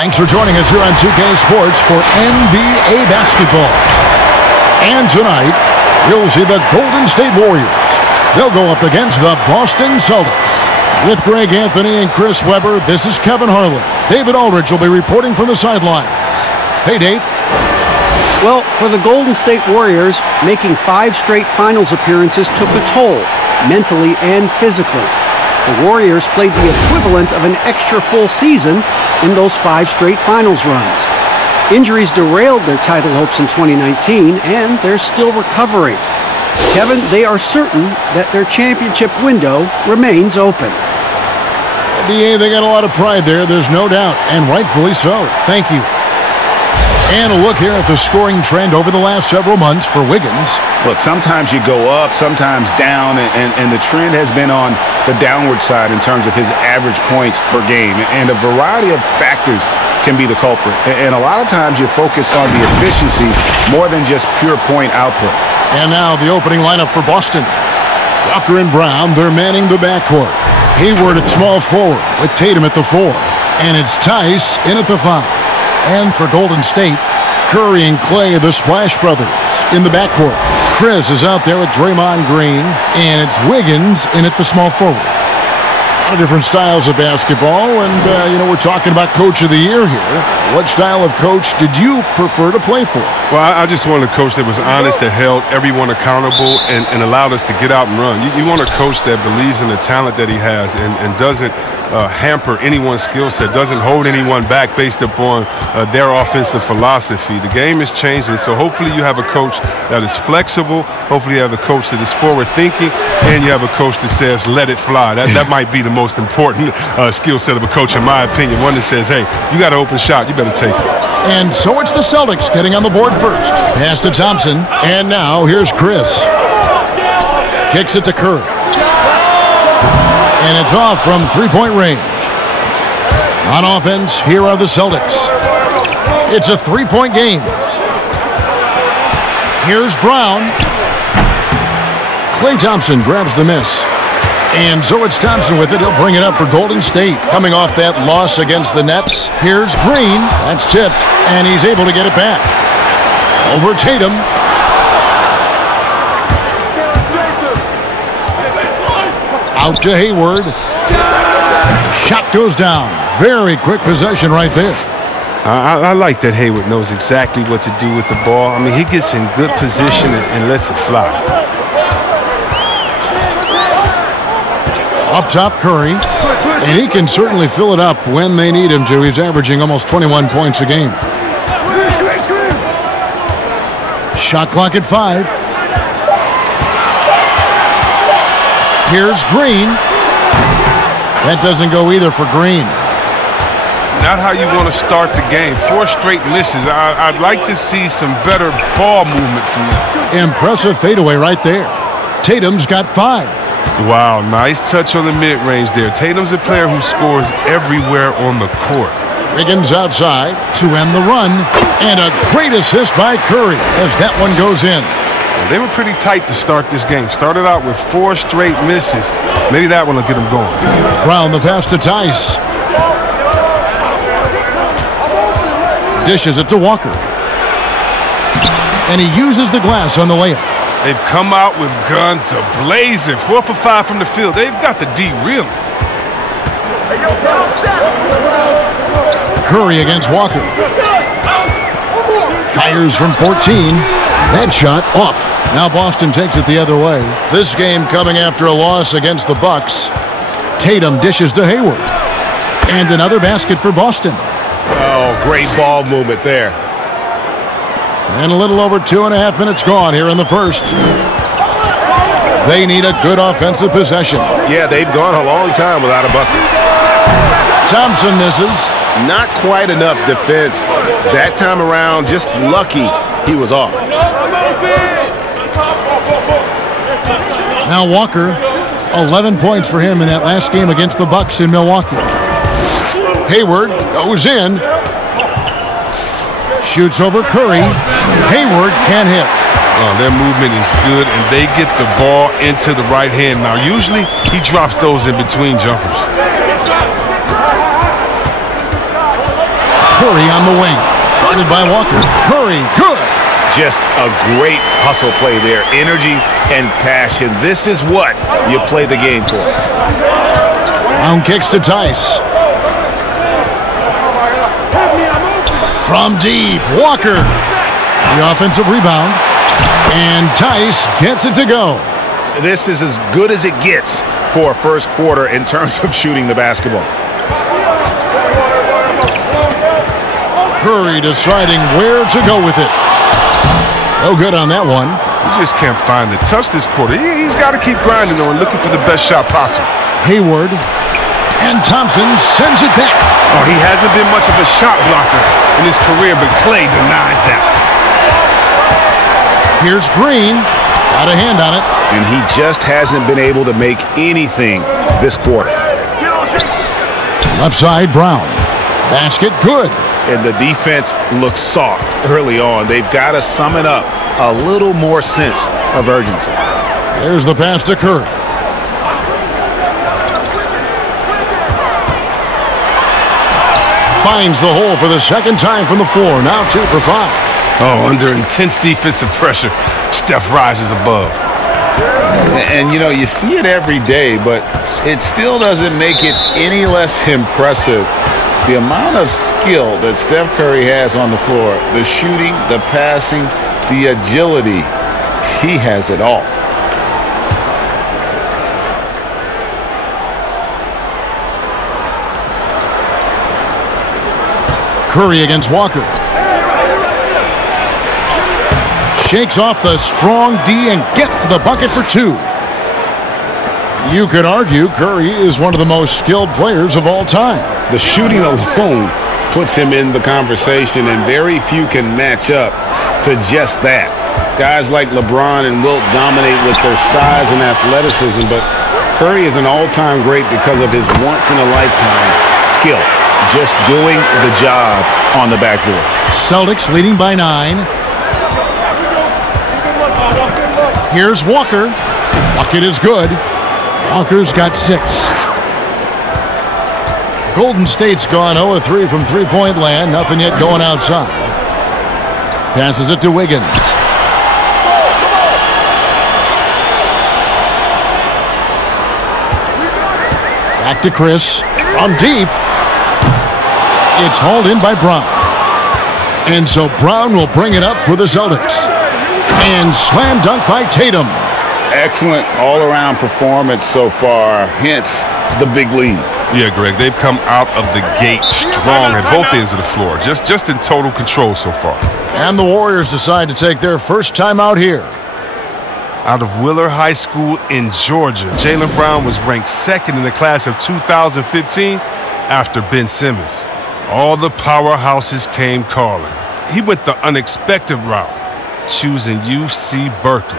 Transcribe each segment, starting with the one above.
Thanks for joining us here on 2K Sports for NBA basketball. And tonight, you'll see the Golden State Warriors. They'll go up against the Boston Celtics. With Greg Anthony and Chris Webber, this is Kevin Harlan. David Aldridge will be reporting from the sidelines. Hey, Dave. Well, for the Golden State Warriors, making 5 straight finals appearances took a toll, mentally and physically. The Warriors played the equivalent of an extra full season in those 5 straight finals runs. Injuries derailed their title hopes in 2019, and they're still recovering. Kevin, they are certain that their championship window remains open. DA, they got a lot of pride there, there's no doubt, and rightfully so. Thank you. And a look here at the scoring trend over the last several months for Wiggins. Look, sometimes you go up, sometimes down, and the trend has been on the downward side in terms of his average points per game. And a variety of factors can be the culprit. And a lot of times you focus on the efficiency more than just pure point output. And now the opening lineup for Boston. Walker and Brown, they're manning the backcourt. Hayward at small forward with Tatum at the 4. And it's Tice in at the 5. And for Golden State, Curry and Clay, the Splash Brothers, in the backcourt. Chris is out there with Draymond Green, and it's Wiggins in at the small forward. A lot of different styles of basketball, and, we're talking about Coach of the Year here. What style of coach did you prefer to play for? Well, I just wanted a coach that was honest, that held everyone accountable, and allowed us to get out and run. You want a coach that believes in the talent that he has and doesn't hamper anyone's skill set, doesn't hold anyone back based upon their offensive philosophy. The game is changing, so hopefully you have a coach that is flexible. Hopefully you have a coach that is forward-thinking, and you have a coach that says, let it fly. That might be the most important skill set of a coach, in my opinion. One that says, hey, you got an open shot, you better take it. And so it's the Celtics getting on the board first. Pass to Thompson, and now here's Chris. Kicks it to Curry. And it's off from three-point range. On offense, here are the Celtics. It's a three-point game. Here's Brown. Klay Thompson grabs the miss. And so it's Thompson with it. He'll bring it up for Golden State. Coming off that loss against the Nets. Here's Green. That's tipped. And he's able to get it back. Over Tatum. Out to Hayward. Shot goes down. Very quick possession right there. I like that Hayward knows exactly what to do with the ball. I mean, he gets in good position and lets it fly. Up top, Curry. And he can certainly fill it up when they need him to. He's averaging almost 21 points a game. Shot clock at 5. Here's Green. That doesn't go either for Green. Not how you want to start the game. 4 straight misses. I'd like to see some better ball movement from them. Impressive fadeaway right there. Tatum's got 5. Wow, nice touch on the mid-range there. Tatum's a player who scores everywhere on the court. Wiggins outside to end the run. And a great assist by Curry as that one goes in. They were pretty tight to start this game. Started out with 4 straight misses. Maybe that one will get them going. Brown the pass to Tice. Dishes it to Walker. And he uses the glass on the layup. They've come out with guns a-blazing. 4 for 5 from the field. They've got the D reeling. Curry against Walker. Fires from 14. That shot off. Now Boston takes it the other way. This game coming after a loss against the Bucks. Tatum dishes to Hayward. And another basket for Boston. Oh, great ball movement there. And a little over 2.5 minutes gone here in the first. They need a good offensive possession. Yeah, they've gone a long time without a bucket. Thompson misses. Not quite enough defense. That time around, just lucky he was off. Now Walker, 11 points for him in that last game against the Bucks in Milwaukee. Hayward goes in. Shoots over Curry. Hayward can't hit. Their movement is good, and they get the ball into the right hand. Now, usually he drops those in between jumpers. Curry on the wing. Guarded by Walker. Curry, good. Just a great hustle play there. Energy and passion. This is what you play the game for. Brown kicks to Tice. From deep, Walker. The offensive rebound. And Tice gets it to go. This is as good as it gets for a first quarter in terms of shooting the basketball. Curry deciding where to go with it. No good on that one. He just can't find the touch this quarter. He's got to keep grinding though and looking for the best shot possible. Hayward. And Thompson sends it back. Oh, he hasn't been much of a shot blocker in his career, but Clay denies that. Here's Green. Got a hand on it. And he just hasn't been able to make anything this quarter. Left side, Brown. Basket, good. And the defense looks soft early on. They've got to sum it up a little more sense of urgency. There's the pass to Curry. Finds the hole for the second time from the floor. Now 2 for 5. Oh, under intense defensive pressure, Steph rises above. And, you know, you see it every day, but it still doesn't make it any less impressive. The amount of skill that Steph Curry has on the floor, the shooting, the passing, the agility, he has it all. Curry against Walker. Shakes off the strong D and gets to the bucket for 2. You could argue Curry is one of the most skilled players of all time. The shooting alone puts him in the conversation, and very few can match up to just that. Guys like LeBron and Wilt dominate with their size and athleticism, but Curry is an all-time great because of his once-in-a-lifetime skill. Just doing the job on the backboard. Celtics leading by 9. Here's Walker. Bucket is good. Walker's got 6. Golden State's gone 0-3 from three-point land. Nothing yet going outside. Passes it to Wiggins. Back to Chris. From deep. It's hauled in by Brown. And so Brown will bring it up for the Celtics. And slam dunk by Tatum. Excellent all-around performance so far, hence the big lead. Yeah, Greg, they've come out of the gate strong at both ends of the floor. Just in total control so far. And the Warriors decide to take their first time out here. Out of Willard High School in Georgia, Jaylen Brown was ranked 2nd in the class of 2015 after Ben Simmons. All the powerhouses came calling. He went the unexpected route, choosing UC Berkeley.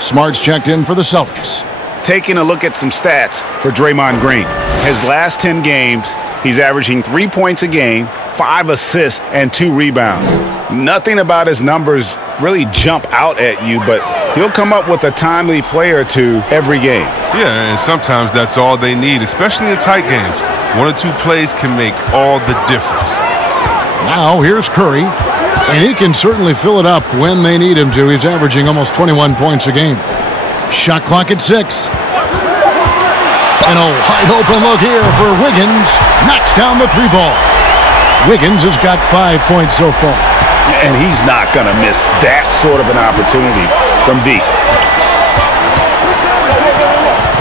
Smart's checked in for the Celtics. Taking a look at some stats for Draymond Green. His last 10 games, he's averaging 3 points a game, 5 assists, and 2 rebounds. Nothing about his numbers really jump out at you, but he'll come up with a timely play or two every game. Yeah, and sometimes that's all they need, especially in tight games. 1 or 2 plays can make all the difference. Now here's Curry. And he can certainly fill it up when they need him to. He's averaging almost 21 points a game. Shot clock at 6. And a wide open look here for Wiggins. Knocks down the 3 ball. Wiggins has got 5 points so far. And he's not going to miss that sort of an opportunity from deep.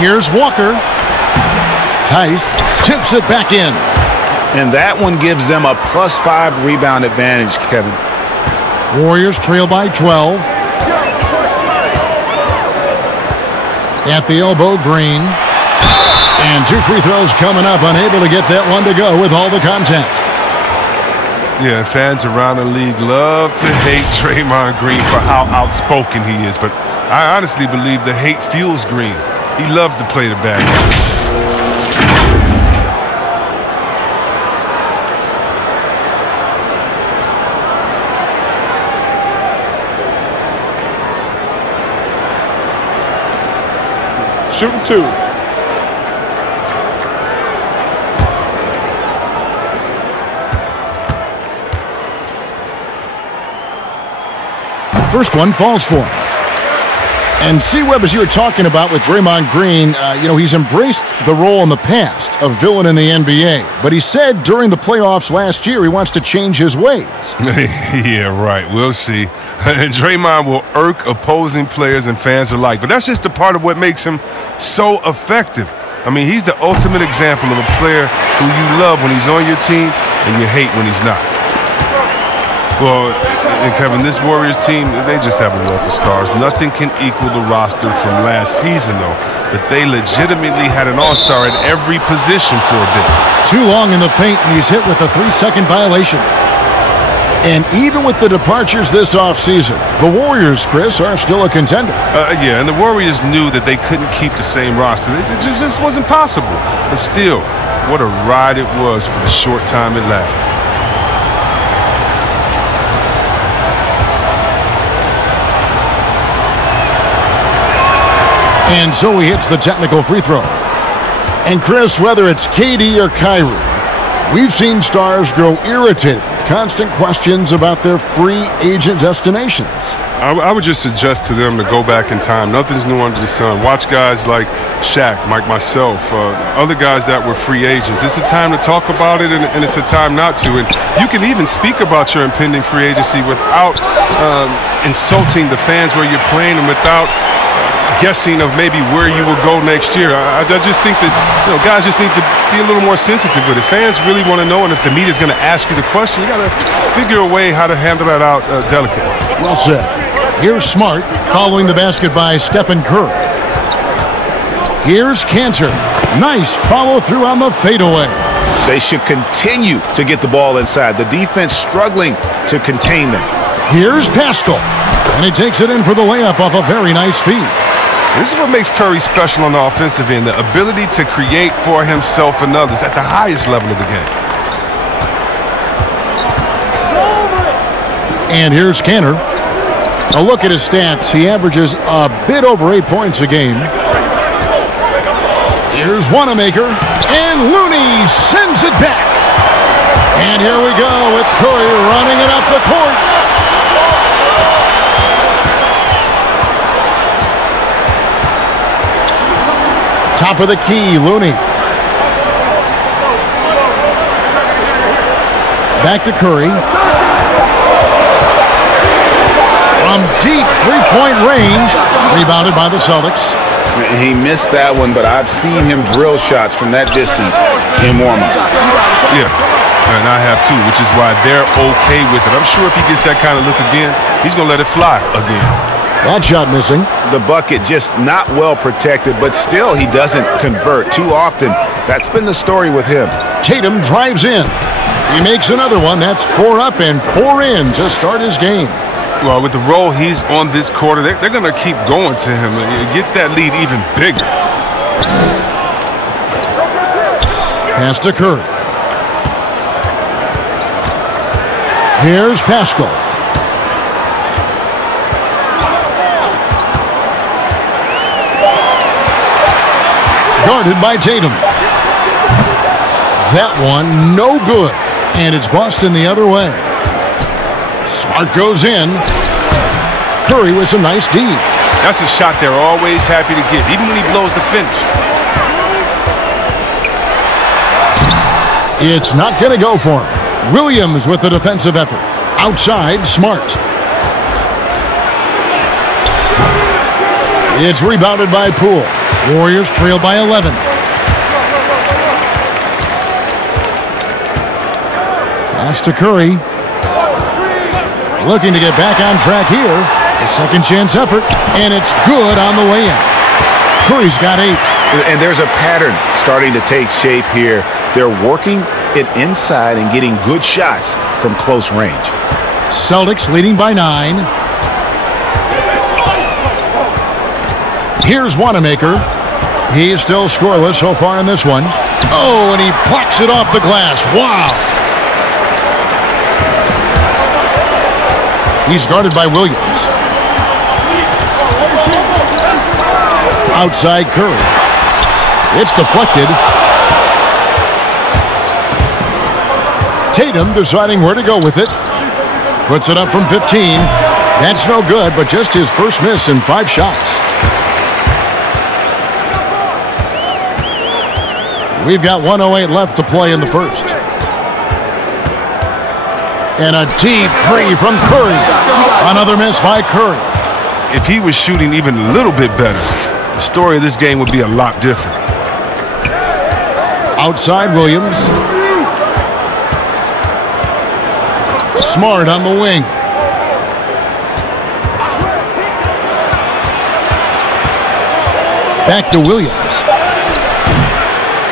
Here's Walker. Tice tips it back in. And that one gives them a +5 rebound advantage, Kevin. Warriors trail by 12. At the elbow, Green. And 2 free throws coming up, unable to get that one to go with all the contact. Yeah, fans around the league love to hate Draymond Green for how outspoken he is, but I honestly believe the hate fuels Green. He loves to play the bad guy. Shooting 2. First one falls for him. And see, Webb, as you were talking about with Draymond Green, he's embraced the role in the past of villain in the NBA. But he said during the playoffs last year he wants to change his ways. Yeah, right. We'll see. Draymond will irk opposing players and fans alike. But that's just a part of what makes him so effective. I mean, he's the ultimate example of a player who you love when he's on your team and you hate when he's not. Well, and Kevin, this Warriors team, they just have a wealth of stars. Nothing can equal the roster from last season, though. But they legitimately had an all-star at every position for a bit. Too long in the paint, and he's hit with a 3-second violation. And even with the departures this offseason, the Warriors, Chris, are still a contender. Yeah, and the Warriors knew that they couldn't keep the same roster. It just wasn't possible. But still, what a ride it was for the short time it lasted. And so he hits the technical free throw. And Chris, whether it's KD or Kyrie, we've seen stars grow irritated with constant questions about their free agent destinations. I would just suggest to them to go back in time. Nothing's new under the sun. Watch guys like Shaq, like myself, other guys that were free agents. It's a time to talk about it, and it's a time not to. And you can even speak about your impending free agency without insulting the fans where you're playing and without guessing of maybe where you will go next year. I just think that guys just need to be a little more sensitive with it. Fans really want to know, and if the media is going to ask you the question, you got to figure a way how to handle that out delicately. Well said. Here's Smart following the basket by Stephen Curry. Here's Cantor. Nice follow through on the fadeaway. They should continue to get the ball inside. The defense struggling to contain them. Here's Pascal, and he takes it in for the layup off a very nice feed. This is what makes Curry special on the offensive end, the ability to create for himself and others at the highest level of the game. And here's Cantor. A look at his stats. He averages a bit over 8 points a game. Here's Wanamaker, and Looney sends it back. And here we go with Curry running it up the court. Top of the key, Looney. Back to Curry. From deep three-point range, rebounded by the Celtics. He missed that one, but I've seen him drill shots from that distance in warm-up. Yeah, and I have too, which is why they're okay with it. I'm sure if he gets that kind of look again, he's going to let it fly again. That shot missing. The bucket just not well protected, but still he doesn't convert too often. That's been the story with him. Tatum drives in. He makes another one. That's 4 up and 4 in to start his game. Well, with the role he's on this quarter, they're going to keep going to him and get that lead even bigger. Pass to Curry. Here's Pascal. Guarded by Tatum. That one, no good. And it's Boston the other way. Smart goes in. Curry with some nice D. That's a shot they're always happy to get, even when he blows the finish. It's not going to go for him. Williams with the defensive effort. Outside, Smart. It's rebounded by Poole. Warriors trail by 11. Pass to Curry. Looking to get back on track here. A second chance effort, and it's good on the way in. Curry's got 8. And there's a pattern starting to take shape here. They're working it inside and getting good shots from close range. Celtics leading by 9. Here's Wanamaker. He's still scoreless so far in this one. Oh, and he plucks it off the glass. Wow. He's guarded by Williams. Outside Curry. It's deflected. Tatum deciding where to go with it. Puts it up from 15. That's no good, but just his first miss in 5 shots. We've got 1:08 left to play in the first. And a deep 3 from Curry. Another miss by Curry. If he was shooting even a little bit better, the story of this game would be a lot different. Outside Williams. Smart on the wing. Back to Williams.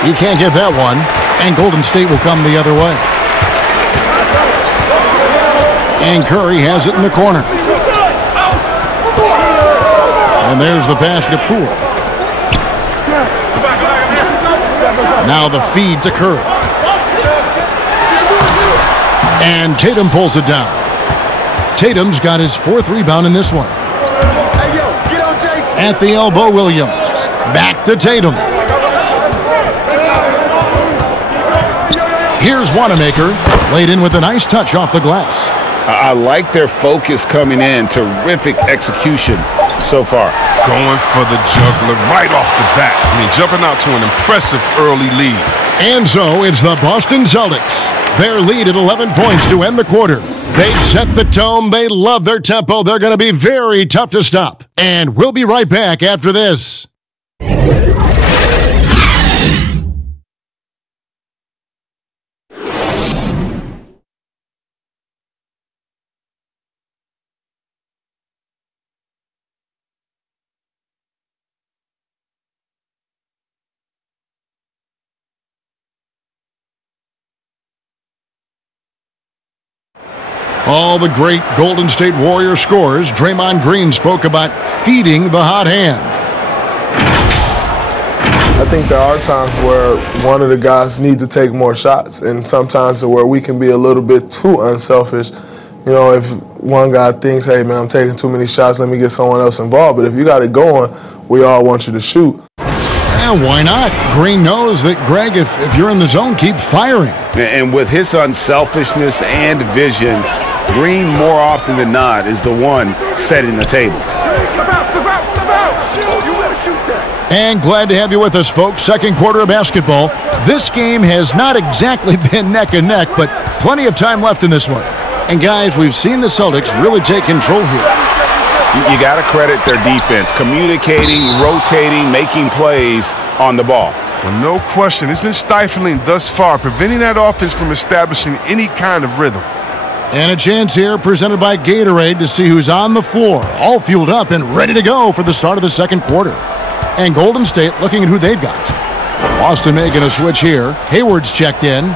He can't get that one, and Golden State will come the other way. And Curry has it in the corner. And there's the pass to Poole. Now the feed to Curry. And Tatum pulls it down. Tatum's got his 4th rebound in this one. At the elbow, Williams. Back to Tatum. Here's Wanamaker. Laid in with a nice touch off the glass. I like their focus coming in. Terrific execution so far. Going for the juggler right off the bat. I mean, jumping out to an impressive early lead. And so it's the Boston Celtics. Their lead at 11 points to end the quarter. They've set the tone. They love their tempo. They're going to be very tough to stop. And we'll be right back after this. All the great Golden State Warrior scorers, Draymond Green spoke about feeding the hot hand. I think there are times where one of the guys needs to take more shots, and sometimes where we can be a little bit too unselfish. You know, if one guy thinks, hey, man, I'm taking too many shots, let me get someone else involved. But if you got it going, we all want you to shoot. Yeah, why not? Green knows that, Greg, if you're in the zone, keep firing. And with his unselfishness and vision, Green, more often than not, is the one setting the table. And glad to have you with us, folks. Second quarter of basketball. This game has not exactly been neck and neck, but plenty of time left in this one. And, guys, we've seen the Celtics really take control here. You got to credit their defense, communicating, rotating, making plays on the ball. Well, no question. It's been stifling thus far, preventing that offense from establishing any kind of rhythm. And a chance here presented by Gatorade to see who's on the floor, all fueled up and ready to go for the start of the second quarter. And Golden State looking at who they've got. Boston making a switch here. Hayward's checked in.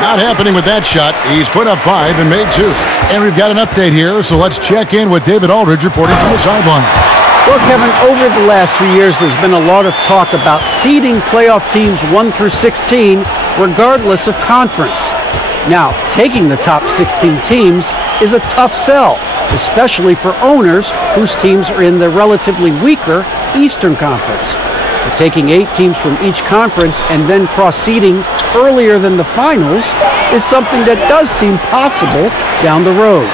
Not happening with that shot. He's put up 5 and made 2. And we've got an update here, so let's check in with David Aldridge reporting from the sideline. Well, Kevin, over the last few years, there's been a lot of talk about seeding playoff teams 1 through 16, regardless of conference. Now, taking the top 16 teams is a tough sell, especially for owners whose teams are in the relatively weaker Eastern Conference. But taking 8 teams from each conference and then cross-seeding earlier than the finals is something that does seem possible down the road.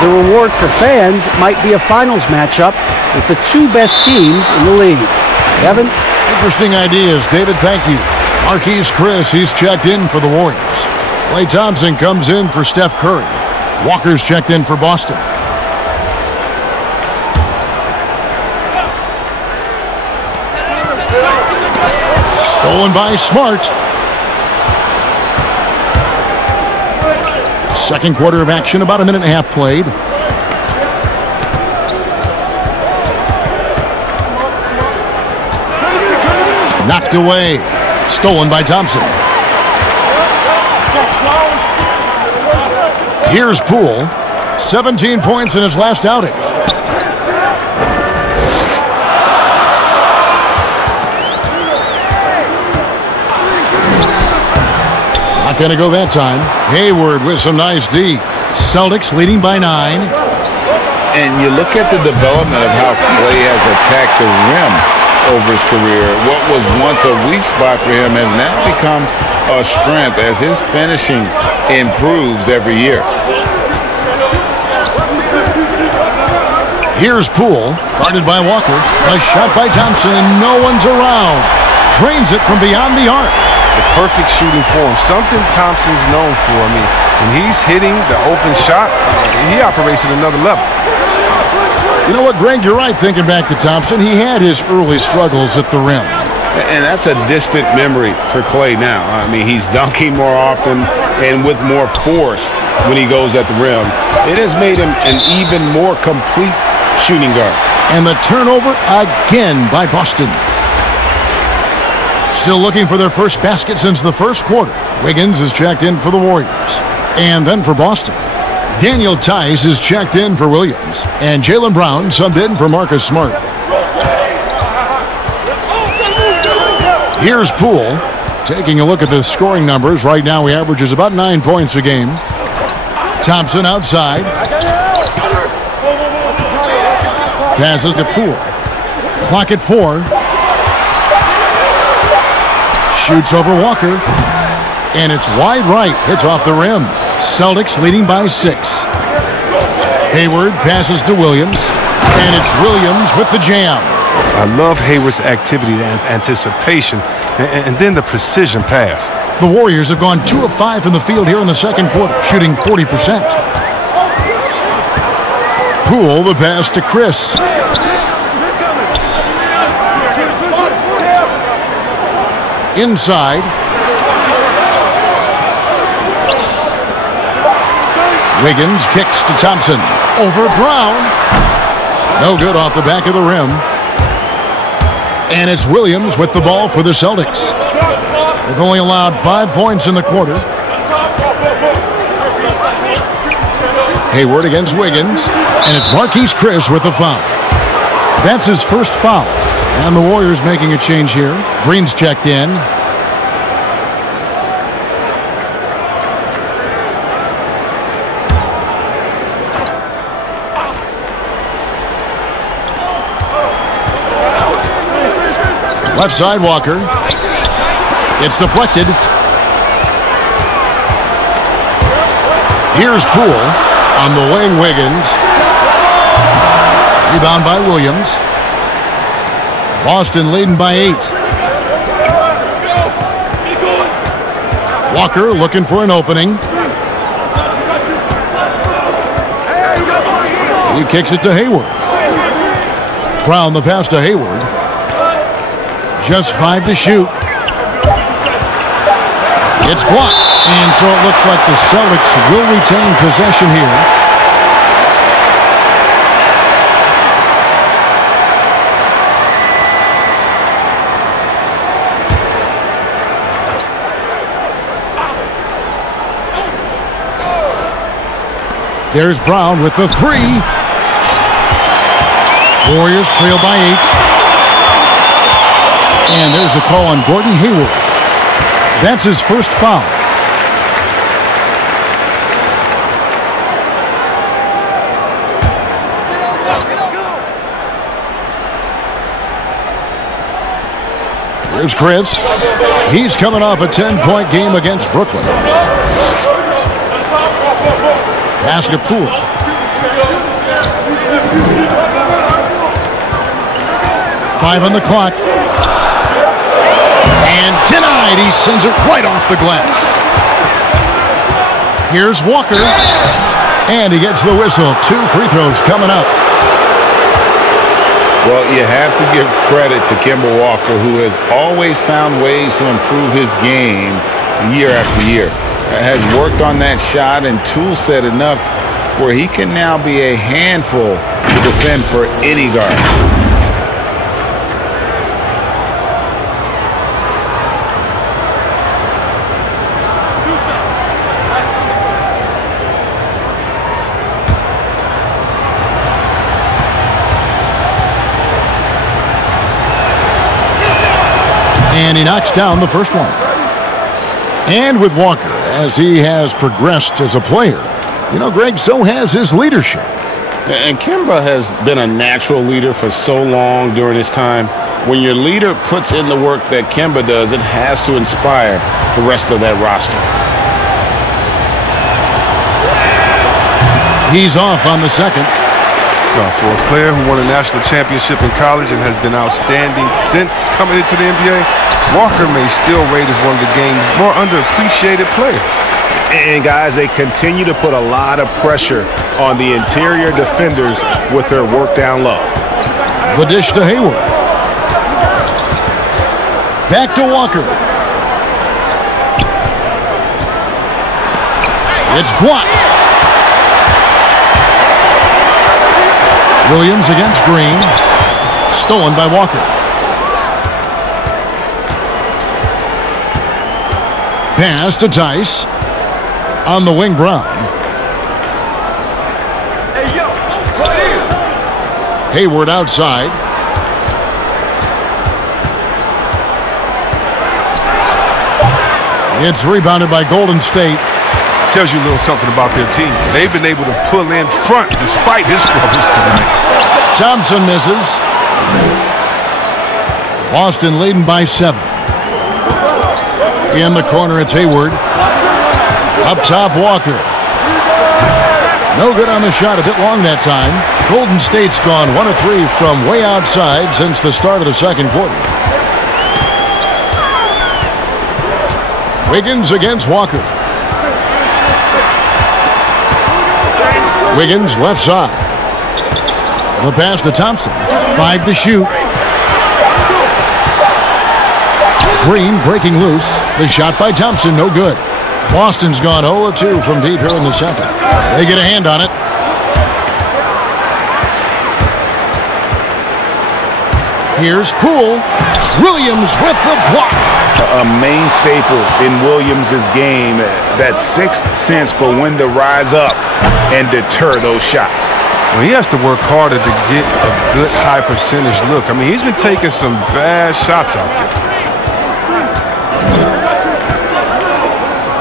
The reward for fans might be a finals matchup with the 2 best teams in the league. Kevin? Interesting ideas, David. Thank you. Marquise Chris, he's checked in for the Warriors. Klay Thompson comes in for Steph Curry. Walker's checked in for Boston. Stolen by Smart. Second quarter of action, about a minute and a half played. Knocked away. Stolen by Thompson. Here's Poole. 17 points in his last outing. Not going to go that time. Hayward with some nice D. Celtics leading by 9. And you look at the development of how Klay has attacked the rim over his career. What was once a weak spot for him has now become a strength as his finishing improves every year. Here's Poole, guarded by Walker. A shot by Thompson, and no one's around. Drains it from beyond the arc. The perfect shooting form, something Thompson's known for. I mean, when he's hitting the open shot, he operates at another level. You know what, Greg? You're right thinking back to Thompson. He had his early struggles at the rim. And that's a distant memory for Klay now. I mean, he's dunking more often and with more force when he goes at the rim. It has made him an even more complete shooting guard. And the turnover again by Boston. Still looking for their first basket since the first quarter. Wiggins is checked in for the Warriors. And then for Boston, Daniel Tice is checked in for Williams. And Jaylen Brown subbed in for Marcus Smart. Here's Poole. Taking a look at the scoring numbers. Right now he averages about 9 points a game. Thompson outside. Passes to Poole. Clock at 4. Shoots over Walker. And it's wide right. Hits off the rim. Celtics leading by 6. Hayward passes to Williams. And it's Williams with the jam. I love Hayward's activity and anticipation, and then the precision pass. The Warriors have gone 2 of 5 from the field here in the second quarter, shooting 40%. Poole, the pass to Chris. Inside. Wiggins kicks to Thompson. Over Brown. No good off the back of the rim. And it's Williams with the ball for the Celtics. They've only allowed 5 points in the quarter. Hayward against Wiggins. And it's Marquise Chris with the foul. That's his first foul. And the Warriors making a change here. Green's checked in. Left side, Walker. It's deflected. Here's Poole on the wing, Wiggins. Rebound by Williams. Boston leading by 8. Walker looking for an opening. He kicks it to Hayward. Brown the pass to Hayward. Just 5 to shoot. It's blocked. And so it looks like the Celtics will retain possession here. There's Brown with the 3. Warriors trail by 8. And there's the call on Gordon Hayward. That's his first foul. Here's Chris. He's coming off a 10-point game against Brooklyn. Pass to Poole. Five on the clock. And denied. He sends it right off the glass. Here's Walker. And he gets the whistle. 2 free throws coming up. Well, you have to give credit to Kemba Walker, who has always found ways to improve his game year after year. Has worked on that shot and tool set enough where he can now be a handful to defend for any guard. And he knocks down the first one. And with Walker, as he has progressed as a player, you know, Greg, so has his leadership. And Kemba has been a natural leader for so long during his time. When your leader puts in the work that Kemba does, it has to inspire the rest of that roster. He's off on the second. For a player who won a national championship in college and has been outstanding since coming into the NBA, Walker may still rate as one of the game's more underappreciated players. And guys, they continue to put a lot of pressure on the interior defenders with their work down low. The dish to Hayward. Back to Walker. It's blocked. Williams against Green. Stolen by Walker. Pass to Tice. On the wing, Brown. Hayward outside. It's rebounded by Golden State. Tells you a little something about their team. They've been able to pull in front despite his struggles tonight. Thompson misses. Boston leading by 7. In the corner, it's Hayward. Up top, Walker. No good on the shot, a bit long that time. Golden State's gone 1 of 3 from way outside since the start of the second quarter. Wiggins against Walker. Wiggins left side. The pass to Thompson. 5 to shoot. Green breaking loose. The shot by Thompson, no good. Boston's gone 0 of 2 from deep here in the second. They get a hand on it. Here's Poole. Williams with the block. A main staple in Williams' game, that sixth sense for when to rise up and deter those shots. Well, he has to work harder to get a good high percentage look. I mean, he's been taking some bad shots out there.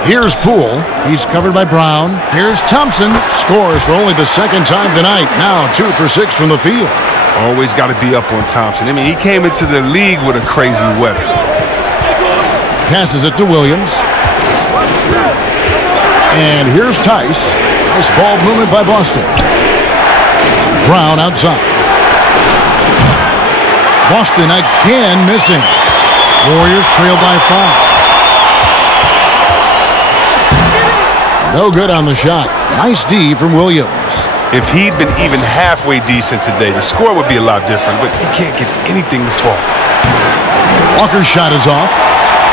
Here's Poole. He's covered by Brown. Here's Thompson. Scores for only the second time tonight. Now 2 for 6 from the field. Always got to be up on Thompson. I mean, he came into the league with a crazy weapon. Passes it to Williams. And here's Tice. Nice ball movement by Boston. Brown outside. Boston again missing. Warriors trail by 5. No good on the shot. Nice D from Williams. If he'd been even halfway decent today, the score would be a lot different, but he can't get anything to fall. Walker's shot is off.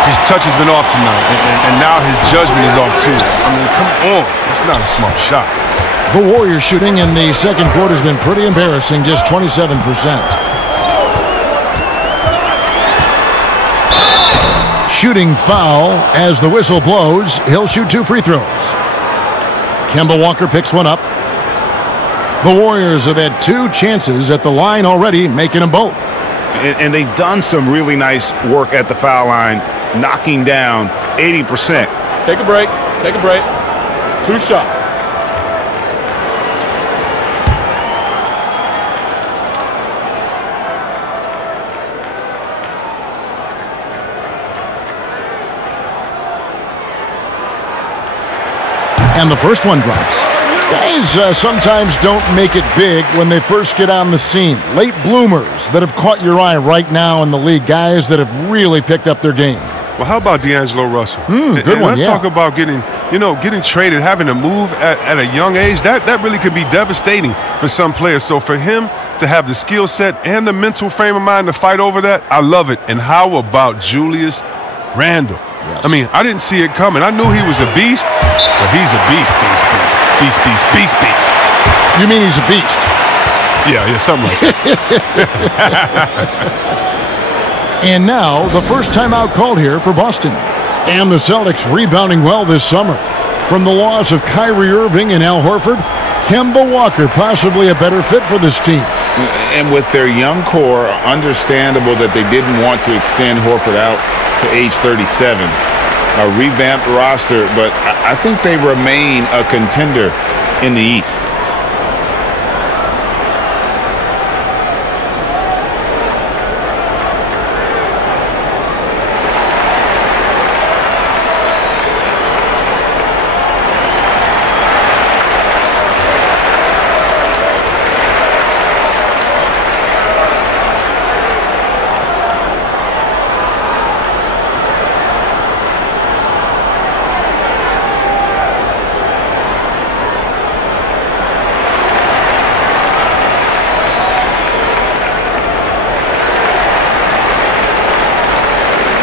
His touch has been off tonight, and now his judgment is off too. I mean, come on. It's not a smart shot. The Warriors shooting in the second quarter has been pretty embarrassing, just 27%. Shooting foul as the whistle blows. He'll shoot 2 free throws. Kemba Walker picks one up. The Warriors have had 2 chances at the line already, making them both. And they've done some really nice work at the foul line, knocking down 80%. Take a break. Take a break. 2 shots. And the first one drops. Guys sometimes don't make it big when they first get on the scene. Late bloomers that have caught your eye right now in the league. Guys that have really picked up their game. Well, how about D'Angelo Russell? Good one, let's talk about getting traded, having to move at a young age. That really can be devastating for some players. So for him to have the skill set and the mental frame of mind to fight over that, I love it. And how about Julius Randle? Yes. I mean, I didn't see it coming. I knew he was a beast, but he's a beast. You mean he's a beast? Yeah, something like that. And now, the first timeout called here for Boston. And the Celtics rebounding well this summer. From the loss of Kyrie Irving and Al Horford, Kemba Walker possibly a better fit for this team. And with their young core, understandable that they didn't want to extend Horford out to age 37. A revamped roster, but I think they remain a contender in the East.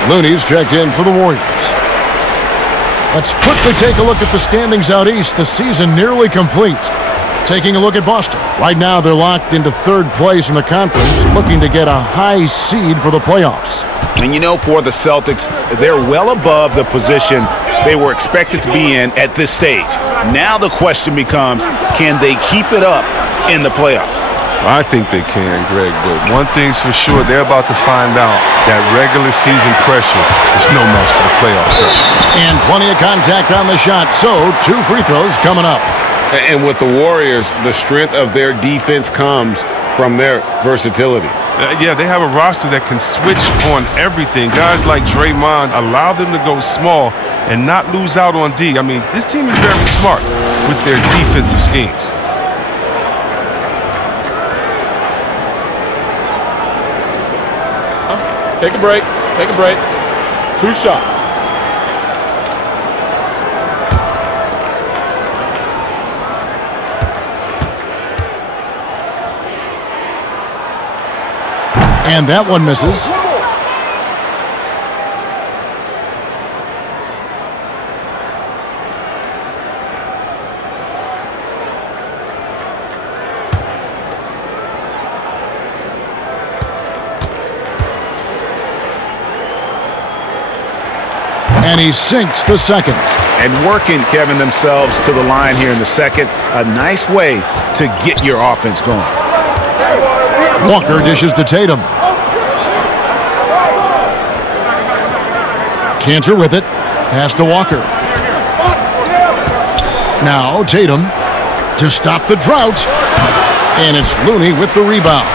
Looney's checked in for the Warriors. Let's quickly take a look at the standings out east. The season nearly complete. Taking a look at Boston. Right now, they're locked into third place in the conference, looking to get a high seed for the playoffs. And for the Celtics, they're well above the position they were expected to be in at this stage. Now the question becomes, can they keep it up in the playoffs? I think they can, Greg, but one thing's for sure, they're about to find out that regular season pressure is no match for the playoff pressure. And plenty of contact on the shot, so 2 free throws coming up. And with the Warriors, the strength of their defense comes from their versatility. Yeah, they have a roster that can switch on everything. Guys like Draymond allow them to go small and not lose out on D. I mean, this team is very smart with their defensive schemes. Take a break. 2 shots. And that one misses. And he sinks the second. And working, Kevin, themselves to the line here in the second. A nice way to get your offense going. Walker dishes to Tatum. Cantor with it. Pass to Walker. Now Tatum to stop the drought. And it's Looney with the rebound.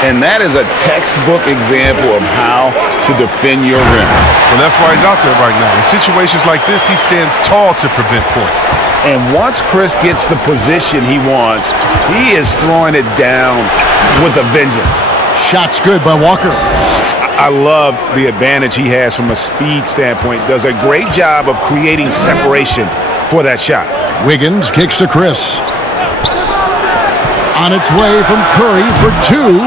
And that is a textbook example of how to defend your rim. Well, that's why he's out there right now. In situations like this, he stands tall to prevent points. And once Chris gets the position he wants, he is throwing it down with a vengeance. Shot's good by Walker. I love the advantage he has from a speed standpoint. Does a great job of creating separation for that shot. Wiggins kicks to Chris. On its way from Curry for 2.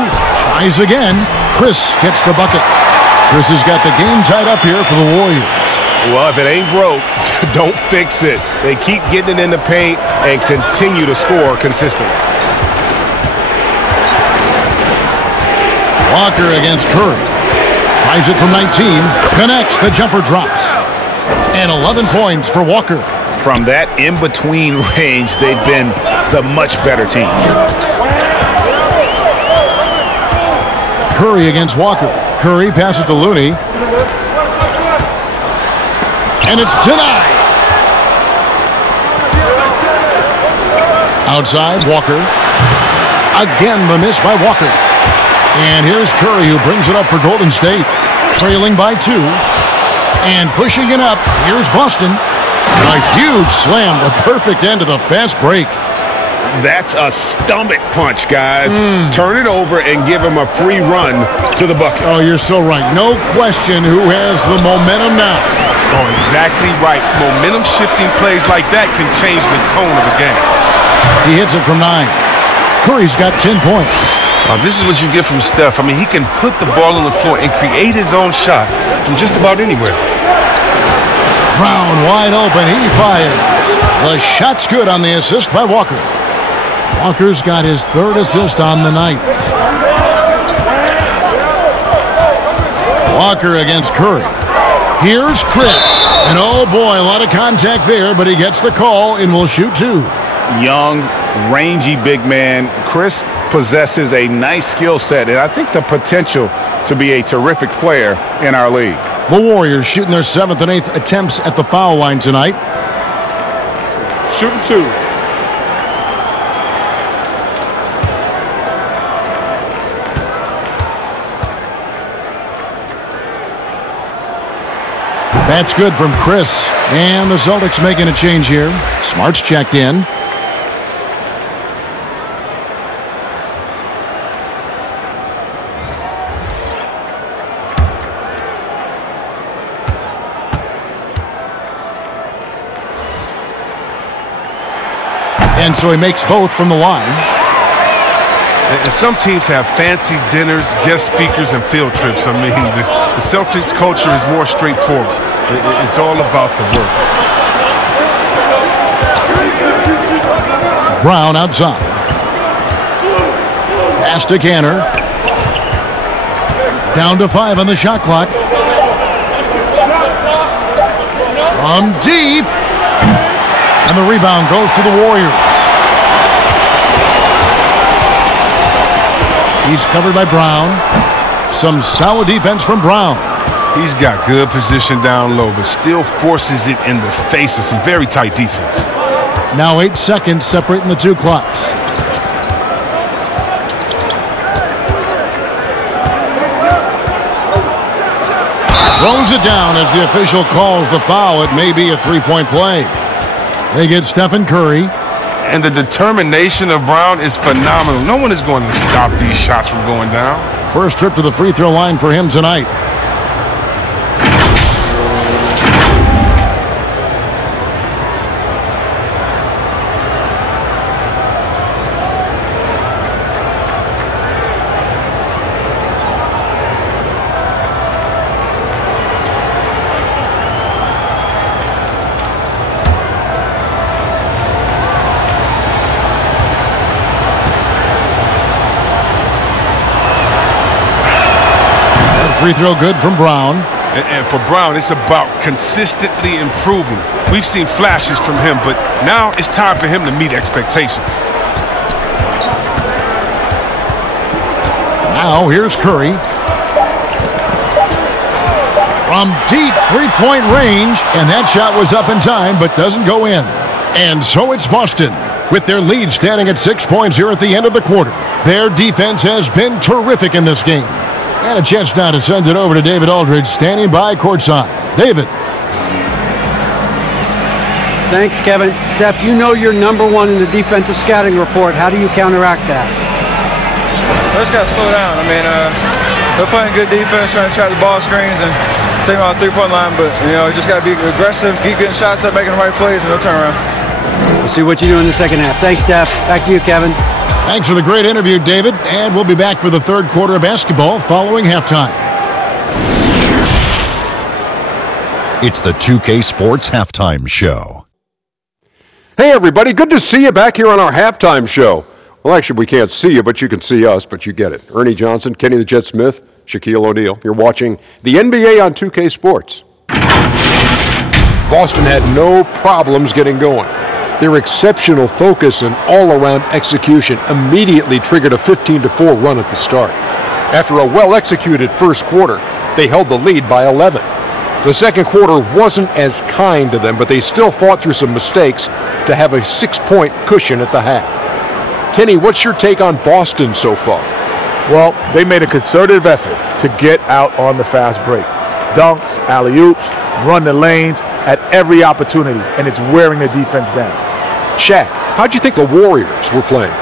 Tries again. Chris gets the bucket. Chris has got the game tied up here for the Warriors. Well, if it ain't broke, don't fix it. They keep getting it in the paint and continue to score consistently. Walker against Curry. Tries it from 19. Connects. The jumper drops. And 11 points for Walker. From that in-between range, they've been the much better team. Curry against Walker. Curry passes to Looney. And it's denied. Outside, Walker. Again, the miss by Walker. And here's Curry, who brings it up for Golden State. Trailing by 2. And pushing it up, here's Boston. A huge slam, the perfect end of the fast break. That's a stomach punch, guys. Turn it over and give him a free run to the bucket. Oh, you're so right. No question who has the momentum now. Oh, exactly right. Momentum-shifting plays like that can change the tone of a game. He hits it from 9. Curry's got 10 points. This is what you get from Steph. I mean, he can put the ball on the floor and create his own shot from just about anywhere. Brown wide open. He fires. The shot's good on the assist by Walker. Walker's got his 3rd assist on the night. Walker against Curry. Here's Chris. And oh boy, a lot of contact there, but he gets the call and will shoot 2. Young, rangy big man. Chris possesses a nice skill set, and I think the potential to be a terrific player in our league. The Warriors shooting their 7th and 8th attempts at the foul line tonight. Shooting 2. That's good from Chris. And the Celtics making a change here. Smart's checked in. And so he makes both from the line. And some teams have fancy dinners, guest speakers, and field trips. I mean, the Celtics culture is more straightforward. It's all about the work. Brown outside. Pass to Canner. Down to 5 on the shot clock. From deep. And the rebound goes to the Warriors. He's covered by Brown. Some solid defense from Brown. He's got good position down low, but still forces it in the face of some very tight defense. Now 8 seconds separating the 2 clocks. Throws it down as the official calls the foul. It may be a 3-point play. They get Stephen Curry. And the determination of Brown is phenomenal. No one is going to stop these shots from going down. First trip to the free throw line for him tonight. Free throw good from Brown. And for Brown, it's about consistently improving. We've seen flashes from him, but now it's time for him to meet expectations. Now here's Curry. From deep 3-point range, and that shot was up in time, but doesn't go in. And so it's Boston, with their lead standing at 6 points here at the end of the quarter. Their defense has been terrific in this game. And a chance now to send it over to David Aldridge, standing by courtside. David. Thanks, Kevin. Steph, you know you're number 1 in the defensive scouting report. How do you counteract that? We just got to slow down. I mean, they're playing good defense, trying to trap the ball screens and take them out the 3-point line. But, you know, you just got to be aggressive, keep getting shots up, making the right plays, and they'll turn around. We'll see what you do in the second half. Thanks, Steph. Back to you, Kevin. Thanks for the great interview, David. And we'll be back for the 3rd quarter of basketball following halftime. It's the 2K Sports Halftime Show. Hey, everybody. Good to see you back here on our halftime show. Well, actually, we can't see you, but you can see us, but you get it. Ernie Johnson, Kenny the Jet Smith, Shaquille O'Neal. You're watching the NBA on 2K Sports. Boston had no problems getting going. Their exceptional focus and all-around execution immediately triggered a 15-4 run at the start. After a well-executed first quarter, they held the lead by 11. The second quarter wasn't as kind to them, but they still fought through some mistakes to have a 6-point cushion at the half. Kenny, what's your take on Boston so far? Well, they made a concerted effort to get out on the fast break. Dunks, alley-oops, run the lanes at every opportunity, and it's wearing the defense down. Shaq, How'd you think the Warriors were playing?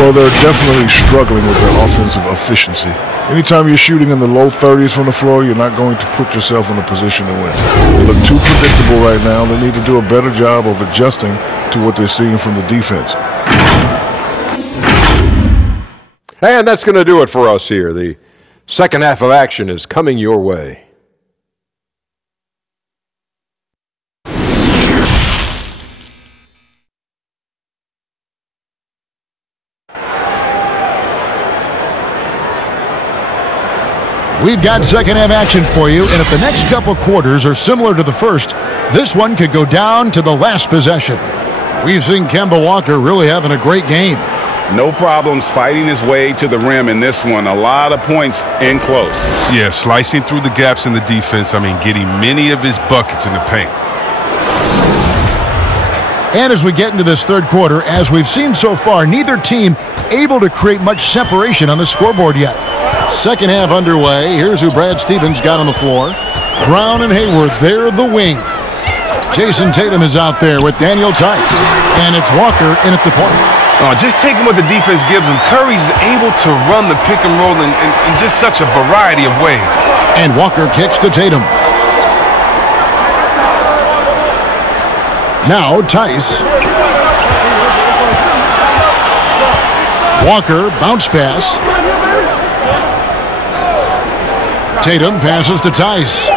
Well, they're definitely struggling with their offensive efficiency. Anytime you're shooting in the low 30s from the floor, you're not going to put yourself in a position to win. They look too predictable right now. They need to do a better job of adjusting to what they're seeing from the defense. And that's going to do it for us here. The second half of action is coming your way. We've got second half action for you, and if the next couple quarters are similar to the first, this one could go down to the last possession. We've seen Kemba Walker really having a great game. No problems fighting his way to the rim in this one. A lot of points in close. Yeah, slicing through the gaps in the defense. Getting many of his buckets in the paint. And as we get into this third quarter, as we've seen so far, neither team able to create much separation on the scoreboard yet. Second half underway. Here's who Brad Stevens got on the floor. Brown and Hayward, they're the wings. Jason Tatum is out there with Daniel Tice. And it's Walker in at the point. Just taking what the defense gives him. Curry's able to run the pick and roll in just such a variety of ways. And Walker kicks to Tatum. Now Tice. Walker, bounce pass. Tatum passes to Tice.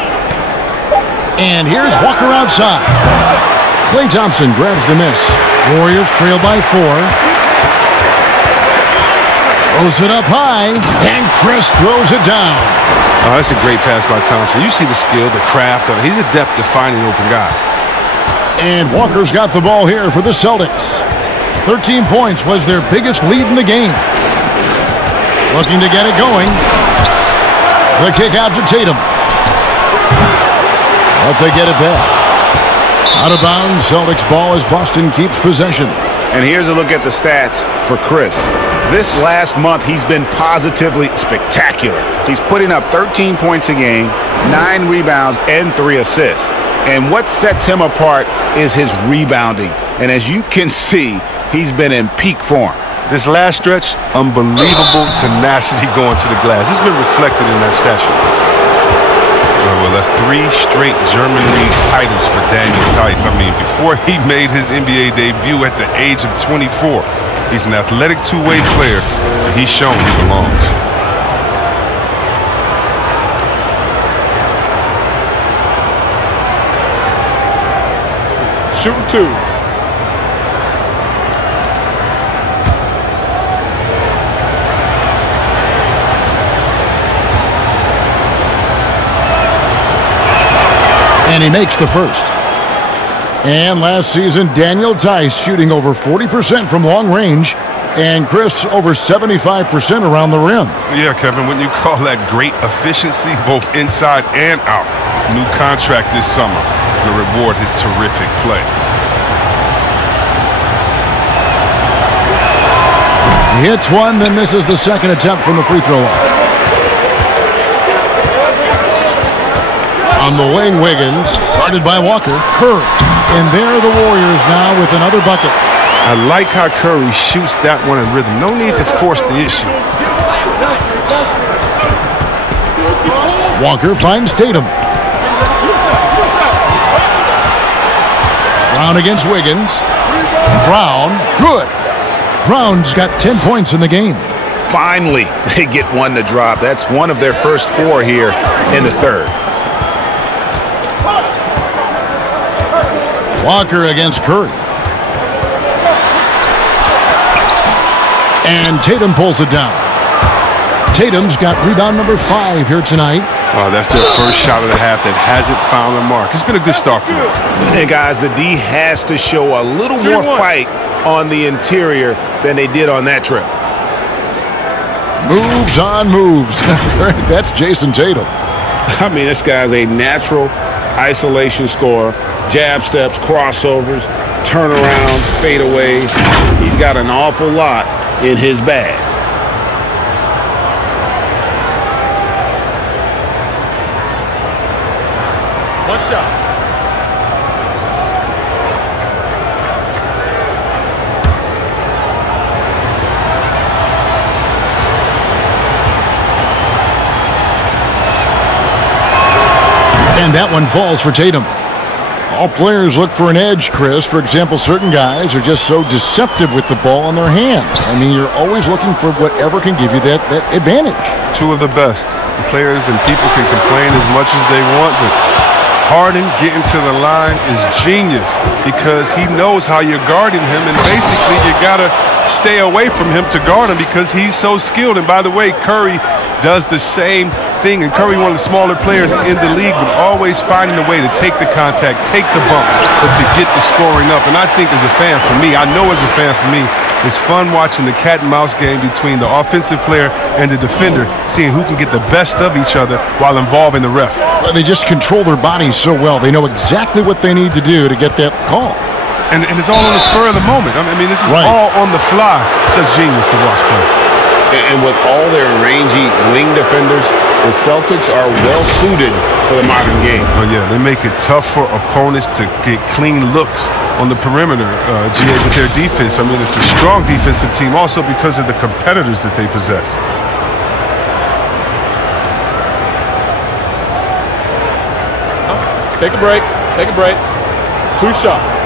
And here's Walker outside. Klay Thompson grabs the miss. Warriors trail by 4. Throws it up high, and Chris throws it down. Oh, that's a great pass by Thompson. You see the skill, the craft. He's adept at finding open guys. And Walker's got the ball here for the Celtics. 13 points was their biggest lead in the game. Looking to get it going. The kick out to Tatum. But they get it back. Out of bounds, Celtics ball as Boston keeps possession. And here's a look at the stats for Chris. This last month, he's been positively spectacular. He's putting up 13 points a game, 9 rebounds, and 3 assists. And what sets him apart is his rebounding. And as you can see, he's been in peak form. This last stretch, unbelievable tenacity going to the glass. It's been reflected in that stat sheet. Well, that's 3 straight German League titles for Daniel Tice. Before he made his NBA debut at the age of 24, he's an athletic two-way player, and he's shown he belongs. Shooting 2. And he makes the first. And last season, Daniel Tice shooting over 40% from long range, and Chris over 75% around the rim. Yeah, Kevin, wouldn't you call that great efficiency, both inside and out? New contract this summer to reward his terrific play. He hits one, then misses the second attempt from the free throw line. On the wing, Wiggins, guarded by Walker. Curry. And there are the Warriors now with another bucket. I like how Curry shoots that one in rhythm. No need to force the issue. Walker finds Tatum. Brown against Wiggins. Brown, good. Brown's got 10 points in the game. Finally, they get one to drop. That's one of their first 4 here in the third. Walker against Curry. And Tatum pulls it down. Tatum's got rebound number 5 here tonight. Oh, that's their first shot of the half that hasn't found a mark. It's been a good start for them. And guys, the D has to show a little more fight on the interior than they did on that trip. Moves on moves. That's Jason Tatum. This guy's a natural isolation scorer. Jab steps, crossovers, turnarounds, fadeaways. He's got an awful lot in his bag. One shot. And that one falls for Tatum. All players look for an edge, Chris. For example, certain guys are just so deceptive with the ball in their hands. I mean, you're always looking for whatever can give you that advantage. Two of the best. Players and people can complain as much as they want, but Harden getting to the line is genius because he knows how you're guarding him, and basically you got to stay away from him to guard him because he's so skilled. And by the way, Curry does the same thing, and Curry, one of the smaller players in the league, but always finding a way to take the contact, take the bump, but to get the scoring up. And I think as a fan for me, I know as a fan for me, it's fun watching the cat and mouse game between the offensive player and the defender, seeing who can get the best of each other while involving the ref. Well, they just control their bodies so well. They know exactly what they need to do to get that call. And it's all on the spur of the moment. I mean, this is all on the fly. Such genius to watch play. And with all their rangy wing defenders, the Celtics are well suited for the modern game. Oh, yeah, they make it tough for opponents to get clean looks on the perimeter, GA, with their defense. I mean, it's a strong defensive team also because of the competitors that they possess. Take a break. Take a break. 2 shots.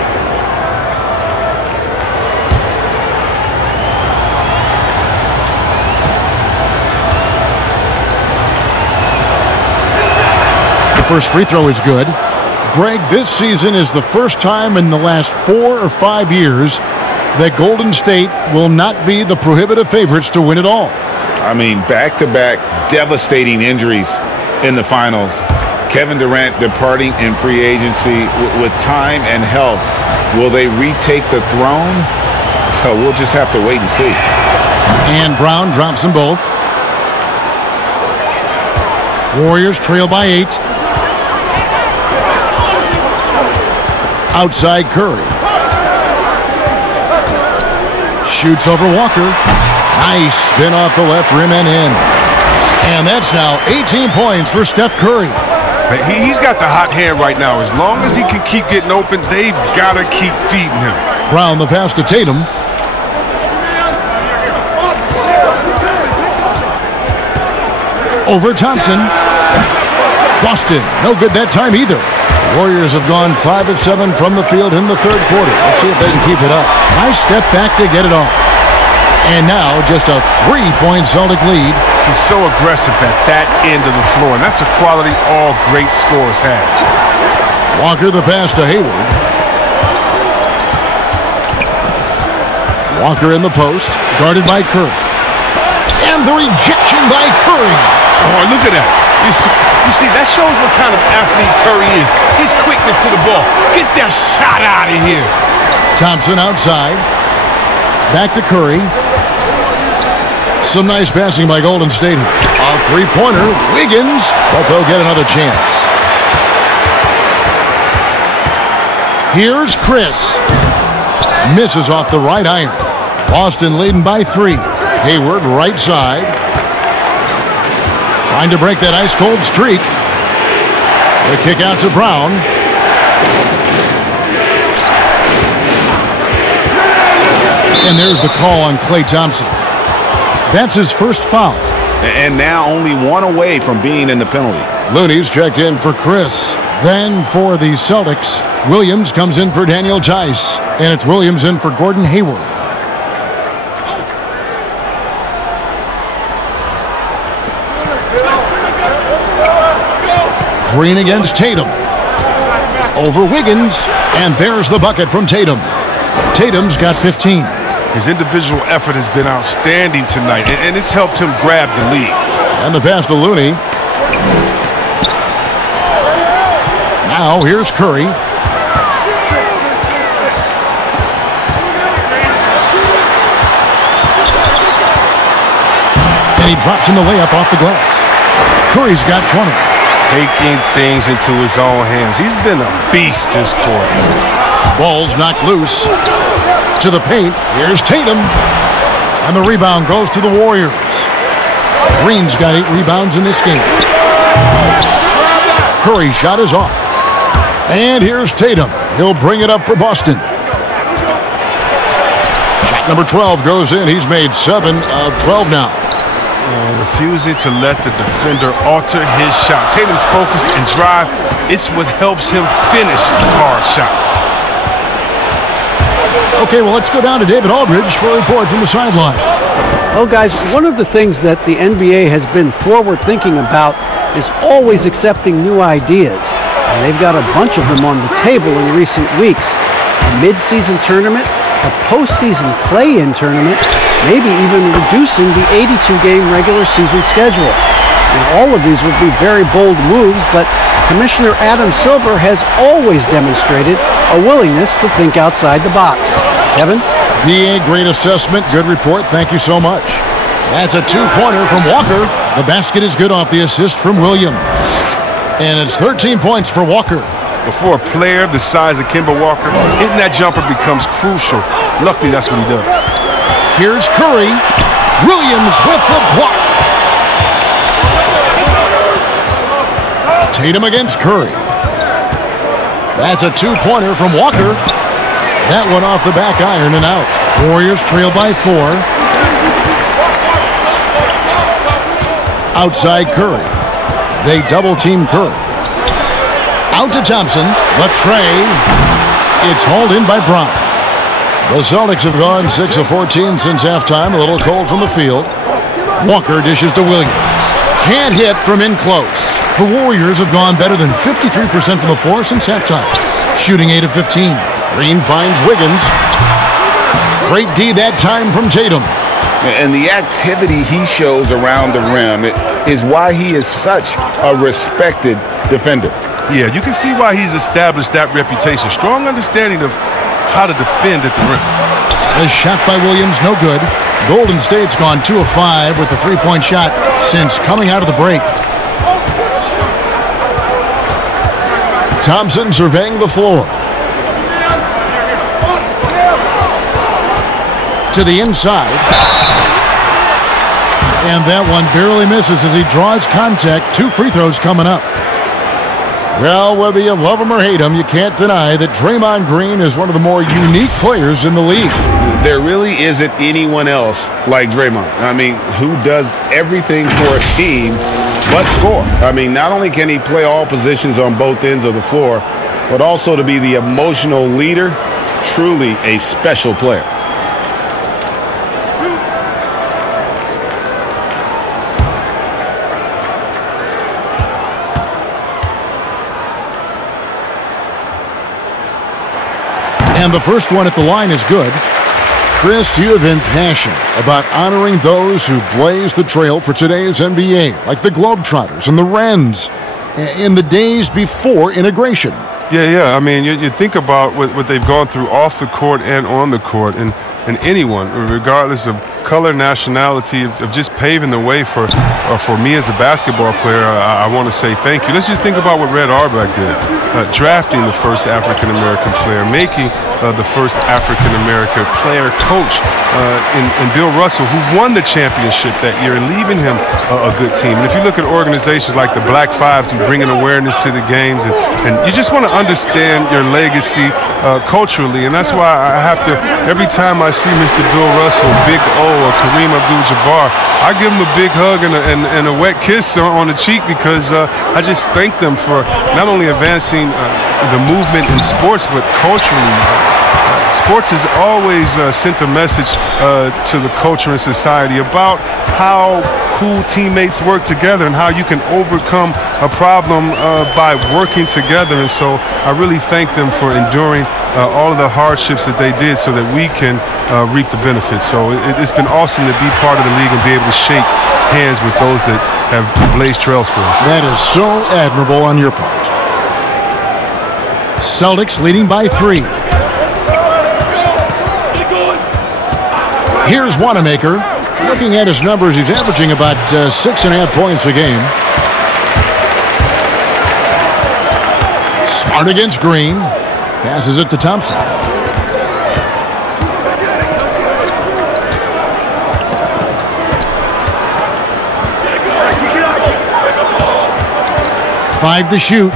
First free throw is good. Greg, this season is the first time in the last 4 or 5 years that Golden State will not be the prohibitive favorites to win it all. I mean, back-to-back devastating injuries in the finals. Kevin Durant departing in free agency with time and health. Will they retake the throne? So we'll just have to wait and see. And Brown drops them both. Warriors trail by 8. Outside Curry. Shoots over Walker. Nice spin off the left rim and in. And that's now 18 points for Steph Curry. He's got the hot hand right now. As long as he can keep getting open, they've got to keep feeding him. Brown the pass to Tatum. Over Thompson. Boston, no good that time either. Warriors have gone 5 of 7 from the field in the third quarter. Let's see if they can keep it up. Nice step back to get it off. And now just a 3-point Celtic lead. He's so aggressive at that end of the floor, and that's a quality all great scorers have. Walker the pass to Hayward. Walker in the post, guarded by Curry. And the rejection by Curry. Oh, look at that. You see, that shows what kind of athlete Curry is. His quickness to the ball. Get that shot out of here. Thompson outside. Back to Curry. Some nice passing by Golden State. A three-pointer. Wiggins. But they'll get another chance. Here's Chris. Misses off the right iron. Boston leading by 3. Hayward right side. Trying to break that ice-cold streak. The kick out to Brown. And there's the call on Klay Thompson. That's his first foul. And now only 1 away from being in the penalty. Looney's checked in for Chris. Then for the Celtics, Williams comes in for Daniel Tice. And it's Williams in for Gordon Hayward. Green against Tatum. Over Wiggins. And there's the bucket from Tatum. Tatum's got 15. His individual effort has been outstanding tonight, and it's helped him grab the lead. And the pass to Looney. Now here's Curry. And he drops in the layup off the glass. Curry's got 20. Taking things into his own hands. He's been a beast this quarter. Ball's knocked loose. To the paint. Here's Tatum. And the rebound goes to the Warriors. Green's got 8 rebounds in this game. Curry's shot is off. And here's Tatum. He'll bring it up for Boston. Shot number 12 goes in. He's made 7 of 12 now. refusing to let the defender alter his shot. Tatum's focus and drive, it's what helps him finish hard shots. Okay, well, let's go down to David Aldridge for a report from the sideline. Well, guys, one of the things that the NBA has been forward-thinking about is always accepting new ideas. And they've got a bunch of them on the table in recent weeks. A mid-season tournament, a postseason play-in tournament, maybe even reducing the 82-game regular season schedule. Now, all of these would be very bold moves, but Commissioner Adam Silver has always demonstrated a willingness to think outside the box. Kevin? BA, great assessment, good report, thank you so much. That's a two-pointer from Walker. The basket is good off the assist from Williams. And it's 13 points for Walker. For a player the size of Kemba Walker, hitting that jumper becomes crucial. Luckily, that's what he does. Here's Curry. Williams with the block. Tatum against Curry. That's a two-pointer from Walker. That one off the back iron and out. Warriors trail by 4. Outside Curry. They double-team Curry. Out to Thompson. The tray. It's hauled in by Brown. The Celtics have gone 6 of 14 since halftime. A little cold from the field. Walker dishes to Williams. Can't hit from in close. The Warriors have gone better than 53% from the floor since halftime. Shooting 8 of 15. Green finds Wiggins. Great D that time from Tatum. And the activity he shows around the rim is why he is such a respected defender. Yeah, you can see why he's established that reputation. Strong understanding of how to defend at the rim. A shot by Williams, no good. Golden State's gone 2 of 5 with the three-point shot since coming out of the break. Thompson surveying the floor. To the inside. And that one barely misses as he draws contact. 2 free throws coming up. Well, whether you love him or hate him, you can't deny that Draymond Green is one of the more unique players in the league. There really isn't anyone else like Draymond. I mean, who does everything for a team but score. I mean, not only can he play all positions on both ends of the floor, but also to be the emotional leader, truly a special player. And the first one at the line is good. Chris, you have been passionate about honoring those who blaze the trail for today's NBA, like the Globetrotters and the Wrens, in the days before integration. Yeah. I mean, you think about what they've gone through off the court and on the court, and anyone, regardless of color, nationality, of just paving the way for me as a basketball player. I want to say thank you. Let's just think about what Red Auerbach did. Drafting the first African-American player, making the first African-American player coach in Bill Russell, who won the championship that year, and leaving him a good team. And if you look at organizations like the Black Fives who bring in awareness to the games, and you just want to understand your legacy culturally, and that's why I have to, every time I see Mr. Bill Russell, Big O, or Kareem Abdul-Jabbar, I give them a big hug and a wet kiss on the cheek, because I just thank them for not only advancing the movement in sports, but culturally. Sports has always sent a message to the culture and society about how cool teammates work together and how you can overcome a problem by working together. And so I really thank them for enduring all of the hardships that they did so that we can reap the benefits. So it's been awesome to be part of the league and be able to shake hands with those that have blazed trails for us. That is so admirable on your part. Celtics leading by 3. Here's Wanamaker. Looking at his numbers, he's averaging about 6.5 points a game. Smart against Green. Passes it to Thompson. Five to shoot.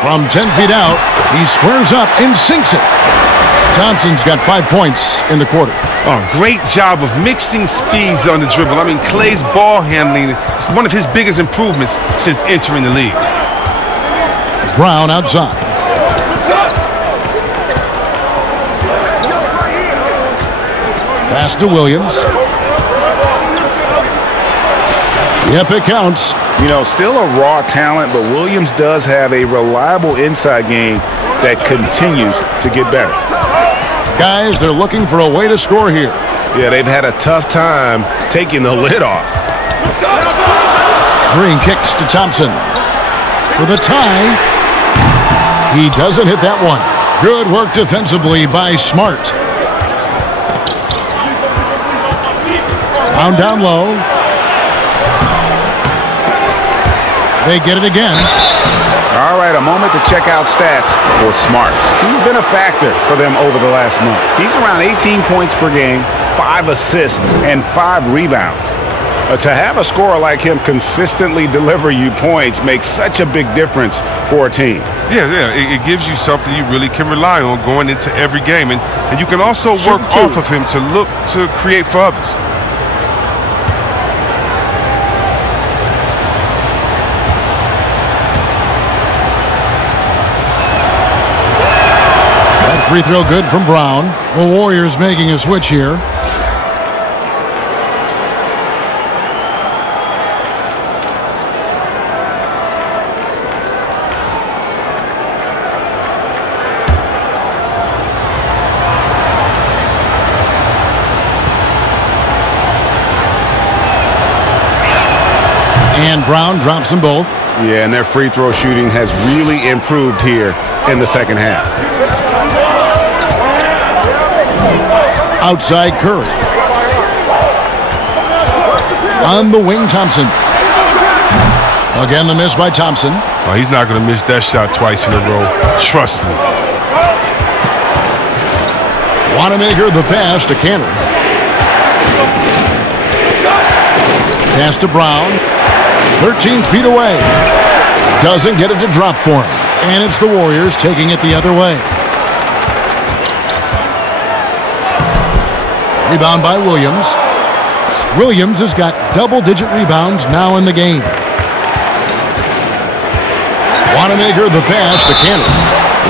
From 10 feet out, he squares up and sinks it. Thompson's got 5 points in the quarter. Oh, great job of mixing speeds on the dribble. I mean, Clay's ball handling is one of his biggest improvements since entering the league. Brown outside. Pass to Williams. Yep, it counts. You know, still a raw talent, but Williams does have a reliable inside game that continues to get better. Guys, they're looking for a way to score here. Yeah, they've had a tough time taking the lid off. Green kicks to Thompson for the tie. He doesn't hit that one. Good work defensively by Smart. Down low. They get it again. All right, a moment to check out stats for Smart. He's been a factor for them over the last month. He's around 18 points per game, 5 assists, and 5 rebounds. To have a scorer like him consistently deliver you points makes such a big difference for a team. Yeah, it gives you something you really can rely on going into every game. And you can also work off of him to look to create for others. Free throw good from Brown. The Warriors making a switch here. And Brown drops them both. Yeah, and their free throw shooting has really improved here in the second half. Outside Curry. On the wing, Thompson. Again, the miss by Thompson. Oh, he's not going to miss that shot twice in a row. Trust me. Wanamaker the pass to Cantor. Pass to Brown. 13 feet away. Doesn't get it to drop for him. And it's the Warriors taking it the other way. Rebound by Williams. Williams has got double-digit rebounds now in the game. Wanamaker the pass to Cantor.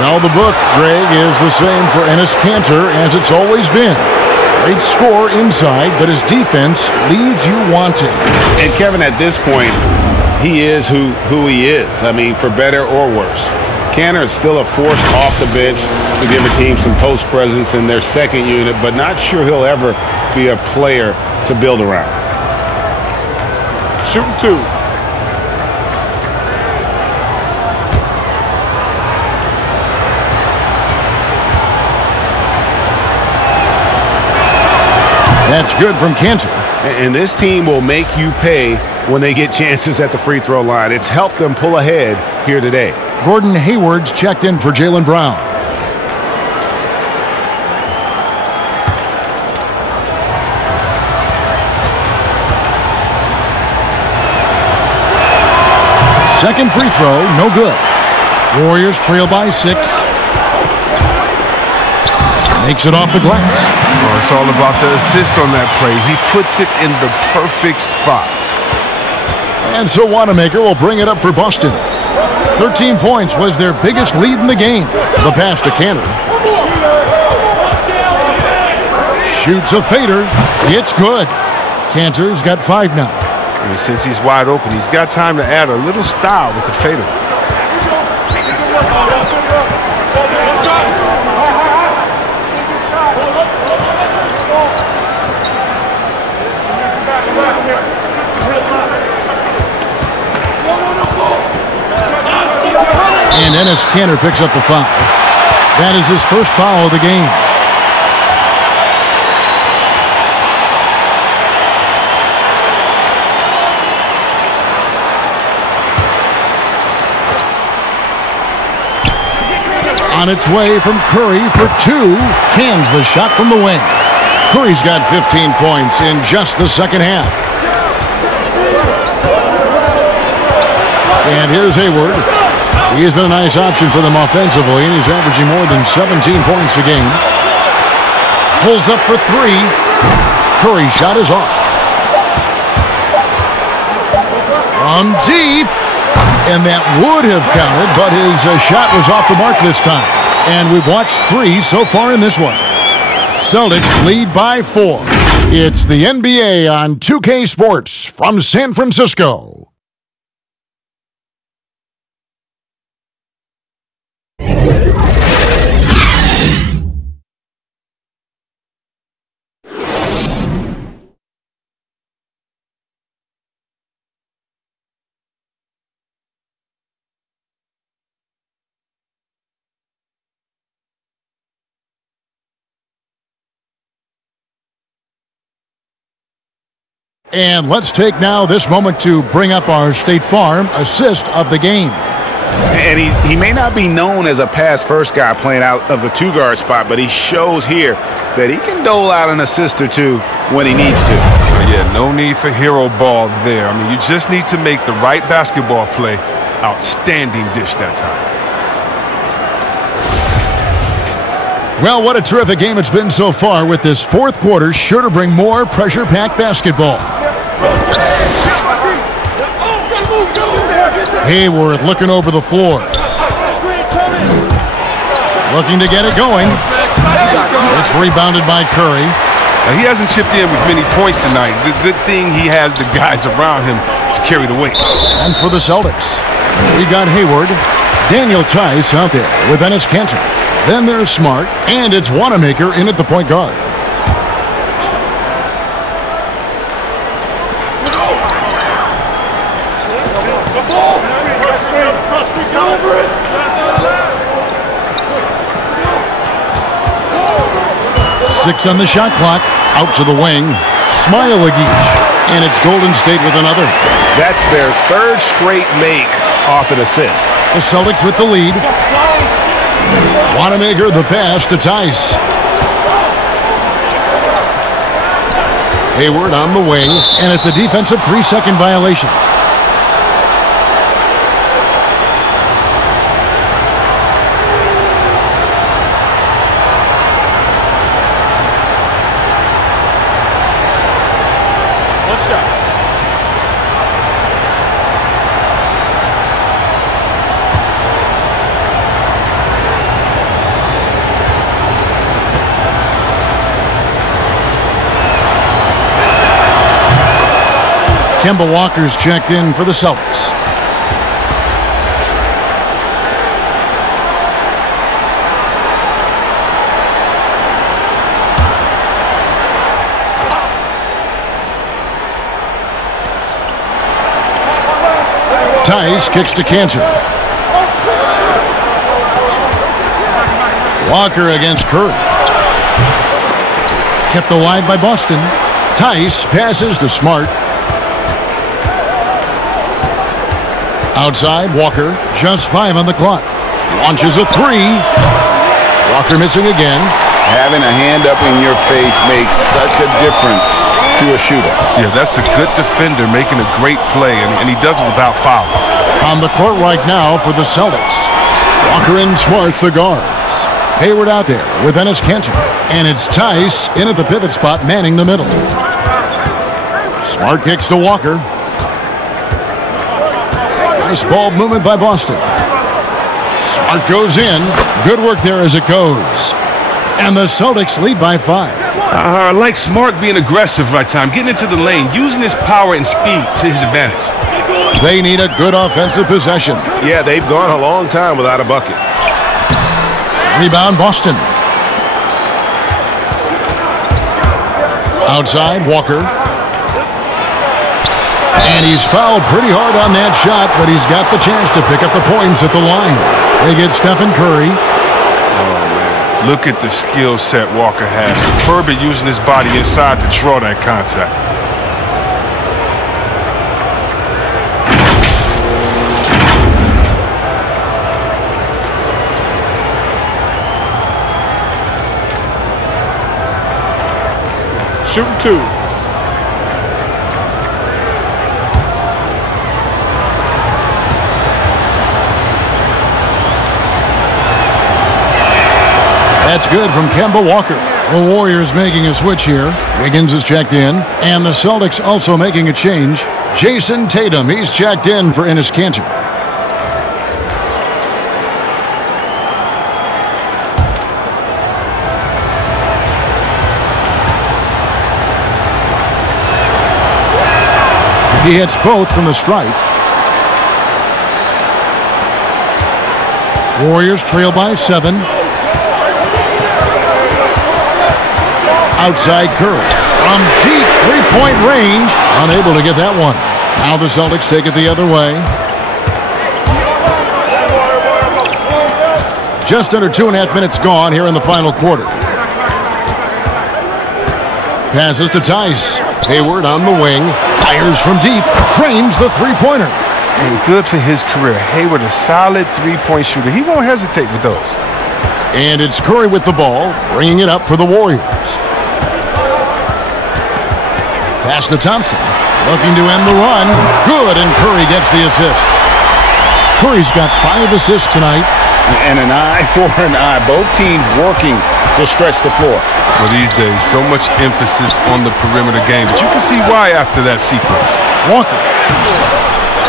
Well, the book, Greg, is the same for Enes Kanter as it's always been. Great score inside, but his defense leaves you wanting. And Kevin, at this point, he is who he is. I mean, for better or worse. Cantor is still a force off the bench to give a team some post presence in their second unit, but not sure he'll ever be a player to build around. Shooting 2. That's good from Cantor. And this team will make you pay when they get chances at the free throw line. It's helped them pull ahead here today. Gordon Hayward's checked in for Jaylen Brown. Second free throw, no good. Warriors trail by 6. Makes it off the glass. Oh, it's all about the assist on that play. He puts it in the perfect spot. And so Wanamaker will bring it up for Boston. 13 points was their biggest lead in the game. The pass to Cantor. Shoots a fader. It's good. Cantor's got 5 now. I mean, since he's wide open, he's got time to add a little style with the fader. And Enes Kanter picks up the foul. That is his first foul of the game. On its way from Curry for 2. Cans the shot from the wing. Curry's got 15 points in just the second half. And here's Hayward. He's been a nice option for them offensively, and he's averaging more than 17 points a game. Pulls up for 3. Curry's shot is off. From deep. And that would have counted, but his shot was off the mark this time. And we've watched 3 so far in this one. Celtics lead by 4. It's the NBA on 2K Sports from San Francisco. And let's take now this moment to bring up our State Farm assist of the game. And he may not be known as a pass-first guy playing out of the 2-guard spot, but he shows here that he can dole out an assist or 2 when he needs to. Yeah, no need for hero ball there. I mean, you just need to make the right basketball play. Outstanding dish that time. Well, what a terrific game it's been so far, with this 4th quarter sure to bring more pressure-packed basketball. Hayward looking over the floor. Looking to get it going. It's rebounded by Curry. Now, he hasn't chipped in with many points tonight. Good thing he has the guys around him to carry the weight. And for the Celtics, we got Hayward, Daniel Tice out there with Ennis Cantor. Then there's Smart, and it's Wanamaker in at the point guard. Six on the shot clock. Out to the wing. Smile-a-geesh. And it's Golden State with another. That's their 3rd straight make off an assist. The Celtics with the lead. Wanamaker the pass to Tice. Hayward on the wing, and it's a defensive 3-second violation. Kemba Walker's checked in for the Celtics. Tice kicks to Cantor. Walker against Curry. Kept alive by Boston. Tice passes to Smart. Outside, Walker, just 5 on the clock. Launches a 3. Walker missing again. Having a hand up in your face makes such a difference to a shooter. Yeah, that's a good defender making a great play, and he does it without foul. On the court right now for the Celtics. Walker and Smart, the guards. Hayward out there with Ennis Cantor. And it's Tice in at the pivot spot, manning the middle. Smart kicks to Walker. Nice ball movement by Boston. Smart goes in. Good work there as it goes. And the Celtics lead by 5. I like Smart being aggressive right time, getting into the lane, using his power and speed to his advantage. They need a good offensive possession. Yeah, they've gone a long time without a bucket. Rebound, Boston. Outside, Walker. And he's fouled pretty hard on that shot, but he's got the chance to pick up the points at the line. They get Stephen Curry. Oh, man. Look at the skill set Walker has. Superb at using his body inside to draw that contact. Shooting 2. That's good from Kemba Walker. The Warriors making a switch here. Wiggins is checked in. And the Celtics also making a change. Jason Tatum, he's checked in for Enes Kanter. He hits both from the stripe. Warriors trail by 7. Outside Curry. From deep three-point range. Unable to get that one. Now the Celtics take it the other way. Just under 2.5 minutes gone here in the final quarter. Passes to Tice. Hayward on the wing. Fires from deep. Drains the three-pointer. And good for his career. Hayward, a solid three-point shooter. He won't hesitate with those. And it's Curry with the ball, bringing it up for the Warriors. Pass to Thompson. Looking to end the run. Good, and Curry gets the assist. Curry's got 5 assists tonight. And an eye for an eye. Both teams working to stretch the floor. Well, these days, so much emphasis on the perimeter game. But you can see why after that sequence. Walker.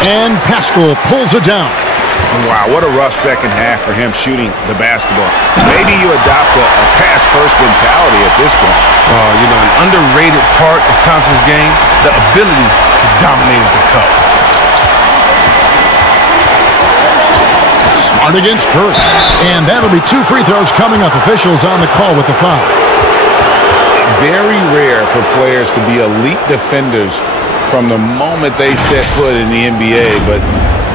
And Pascal pulls it down. Wow, what a rough second half for him shooting the basketball. Maybe you adopt a pass-first mentality at this point. You know, an underrated part of Thompson's game, the ability to dominate at the cup. Smart against Curry. And that'll be 2 free throws coming up. Officials on the call with the foul. Very rare for players to be elite defenders from the moment they set foot in the NBA, but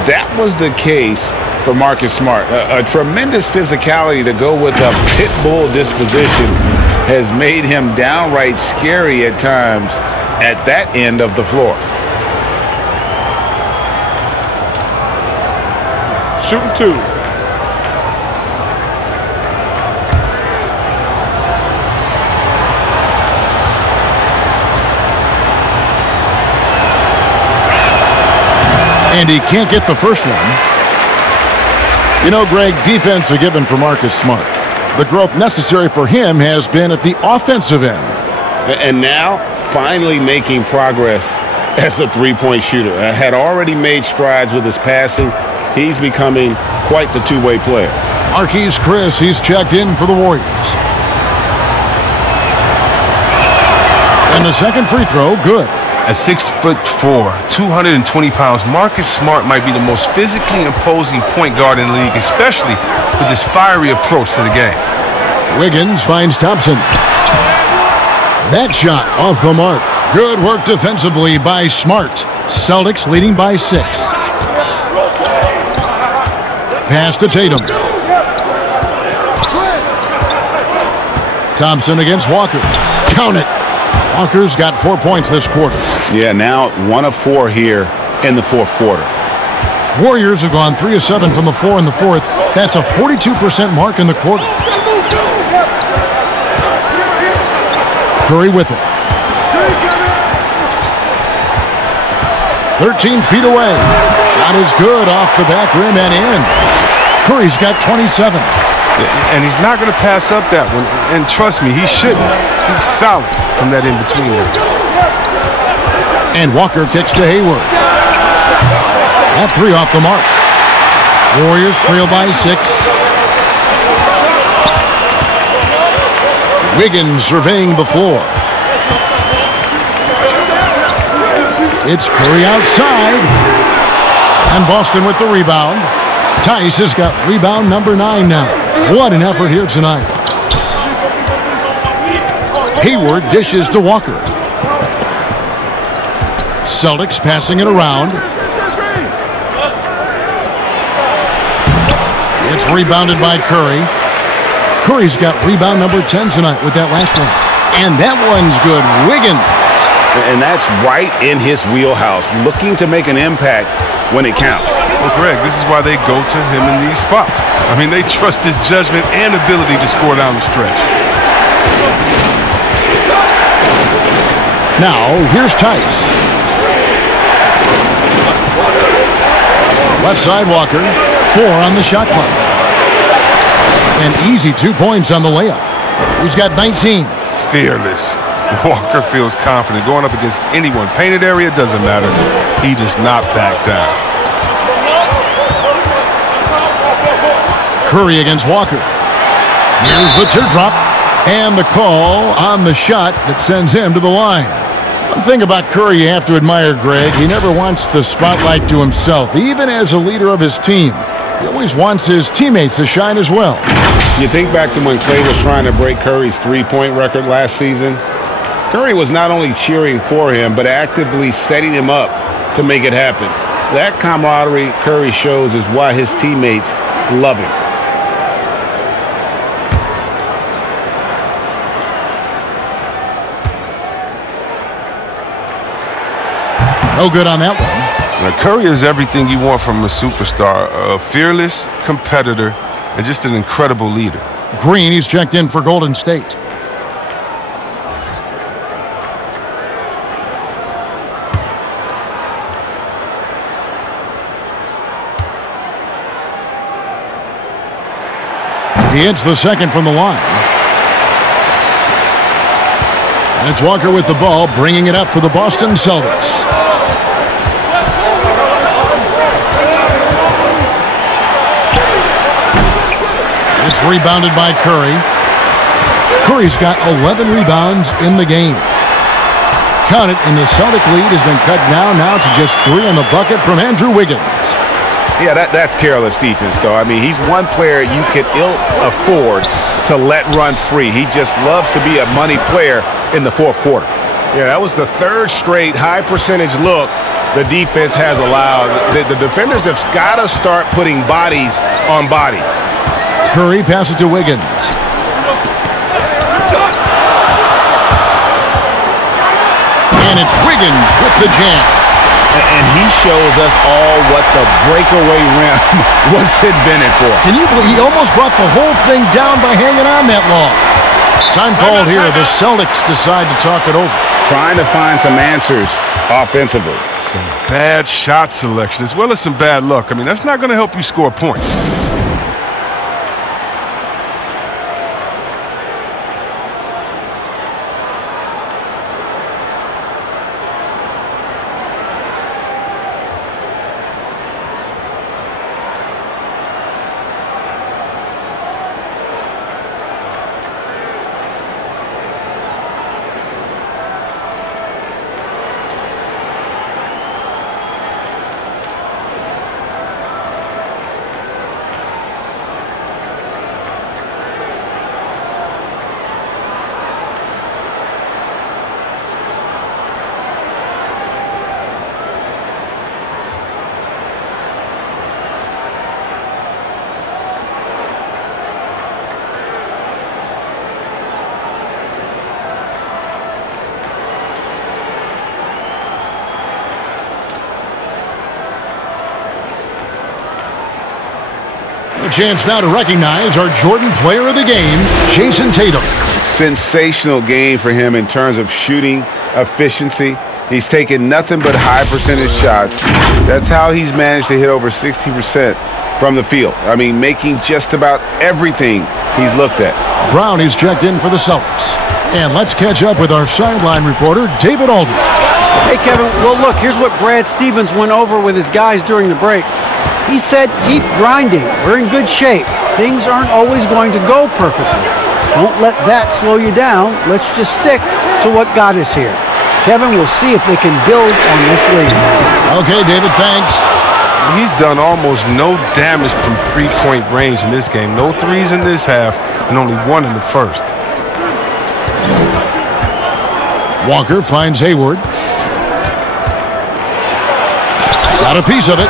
that was the case for Marcus Smart. A tremendous physicality to go with a pit bull disposition has made him downright scary at times at that end of the floor. Shooting 2. And he can't get the first one. You know, Greg, defense a given for Marcus Smart. The growth necessary for him has been at the offensive end. And now, finally making progress as a three-point shooter. Had already made strides with his passing. He's becoming quite the two-way player. Marquise Chris, he's checked in for the Warriors. And the second free throw, good. At 6'4", 220 pounds, Marcus Smart might be the most physically imposing point guard in the league, especially with his fiery approach to the game. Wiggins finds Thompson. That shot off the mark. Good work defensively by Smart. Celtics leading by 6. Pass to Tatum. Thompson against Walker. Count it. Walker's got 4 points this quarter. Yeah, now 1 of 4 here in the fourth quarter. Warriors have gone 3 of 7 from the floor in the fourth. That's a 42% mark in the quarter. Curry with it. 13 feet away. Shot is good off the back rim and in. Curry's got 27. And he's not going to pass up that one. And trust me, he shouldn't. He's solid from that in-between. And Walker kicks to Hayward. That 3 off the mark. Warriors trail by 6. Wiggins surveying the floor. It's Curry outside. And Boston with the rebound. Tice has got rebound number 9 now. What an effort here tonight. Hayward dishes to Walker. Celtics passing it around. It's rebounded by Curry. Curry's got rebound number 10 tonight with that last one. And that one's good. Wiggins. And that's right in his wheelhouse, looking to make an impact when it counts. Well, Greg, this is why they go to him in these spots. I mean, they trust his judgment and ability to score down the stretch. Now, here's Tice. Left side Walker, 4 on the shot clock. An easy 2 points on the layup. He's got 19. fearless. Walker feels confident going up against anyone. Painted area, doesn't matter. He does not back down. Curry against Walker. Here's the teardrop. And the call on the shot that sends him to the line. One thing about Curry you have to admire, Greg, he never wants the spotlight to himself, even as a leader of his team. He always wants his teammates to shine as well. You think back to when Klay was trying to break Curry's three-point record last season. Curry was not only cheering for him, but actively setting him up to make it happen. That camaraderie Curry shows is why his teammates love him. No good on that one. Now, Curry is everything you want from a superstar. A fearless competitor and just an incredible leader. Green, he's checked in for Golden State. He hits the second from the line. And it's Walker with the ball, bringing it up for the Boston Celtics. It's rebounded by Curry. Curry's got 11 rebounds in the game. Count it, and the Celtic lead has been cut now to just 3 on the bucket from Andrew Wiggins. Yeah, that's careless defense, though. I mean, he's one player you can ill afford to let run free. He just loves to be a money player in the fourth quarter. Yeah, that was the third straight high percentage look the defense has allowed. The defenders have got to start putting bodies on bodies. Curry passes to Wiggins. And it's Wiggins with the jam. And he shows us all what the breakaway rim was invented for. Can you believe he almost brought the whole thing down by hanging on that long? Time called here. The Celtics decide to talk it over. Trying to find some answers offensively. Some bad shot selection as well as some bad luck. I mean, that's not going to help you score points. A chance now to recognize our Jordan Player of the Game, Jason Tatum. Sensational game for him in terms of shooting efficiency. He's taken nothing but high percentage shots. That's how he's managed to hit over 60% from the field. I mean, making just about everything he's looked at. Brown is checked in for the Celtics. And let's catch up with our sideline reporter, David Aldridge. Hey, Kevin. Well, look, here's what Brad Stevens went over with his guys during the break. He said, keep grinding. We're in good shape. Things aren't always going to go perfectly. Don't let that slow you down. Let's just stick to what got us here. Kevin, we'll see if they can build on this lead. Okay, David, thanks. He's done almost no damage from three-point range in this game. No threes in this half and only one in the first. Walker finds Hayward. Got a piece of it.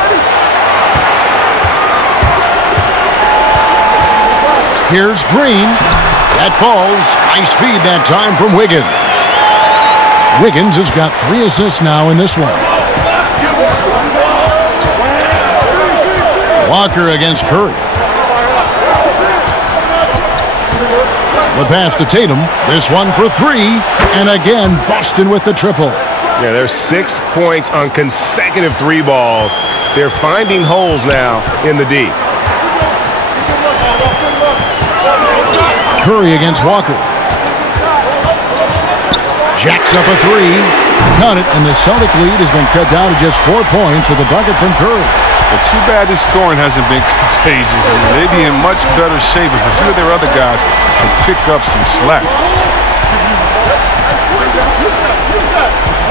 Here's Green. That falls. Nice feed that time from Wiggins. Wiggins has got 3 assists now in this one. Walker against Curry. The pass to Tatum. This one for 3. And again, Boston with the triple. Yeah, there's 6 points on consecutive 3 balls. They're finding holes now in the D. Curry against Walker. Jacks up a three. Count it, and the Celtic lead has been cut down to just 4 points with a bucket from Curry. But too bad this scoring hasn't been contagious. I mean, they'd be in much better shape if a few of their other guys could pick up some slack.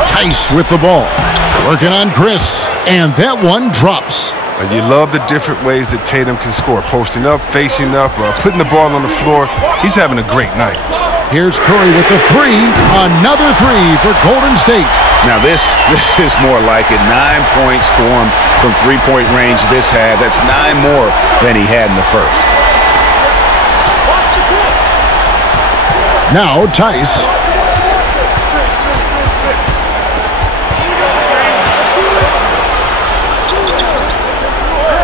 Tice with the ball. Working on Chris. And that one drops. You love the different ways that Tatum can score. Posting up, facing up, putting the ball on the floor. He's having a great night. Here's Curry with the three. Another three for Golden State. Now this is more like it. 9 points for him from three-point range this half. That's 9 more than he had in the first. Now Tice.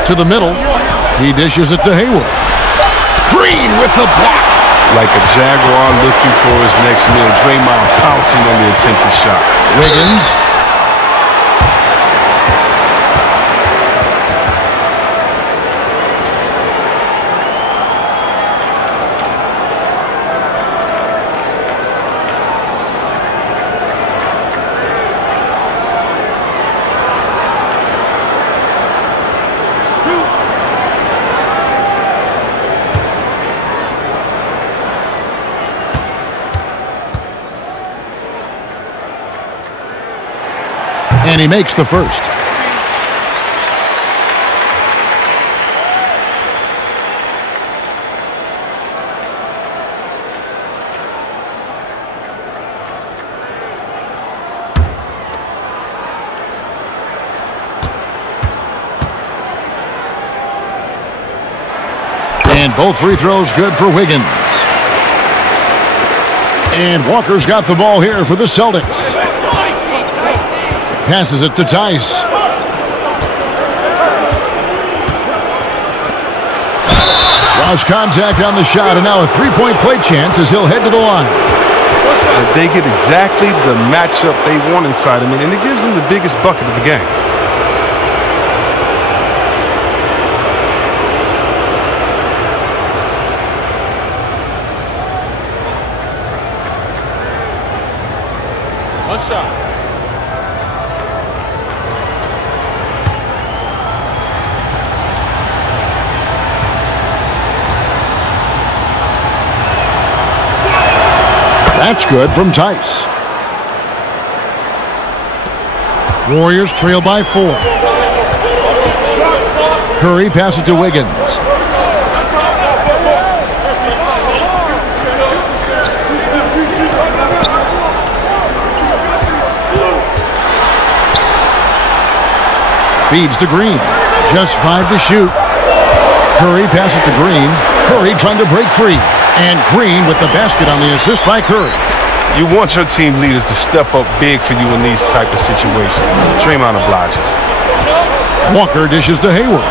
To the middle. He dishes it to Hayward. Green with the block. Like a Jaguar looking for his next meal. Draymond pouncing on the attempted shot. Wiggins. And he makes the first. And both free throws good for Wiggins. And Walker's got the ball here for the Celtics. Passes it to Tice. Draws contact on the shot, and now a three-point play chance as he'll head to the line. They get exactly the matchup they want inside. I mean, and it gives them the biggest bucket of the game. One shot. That's good from Tice. Warriors trail by 4. Curry passes it to Wiggins. Feeds to Green. Just 5 to shoot. Curry passes to Green. Curry trying to break free. And Green with the basket on the assist by Curry. You want your team leaders to step up big for you in these type of situations. Draymond obliges. Walker dishes to Hayward.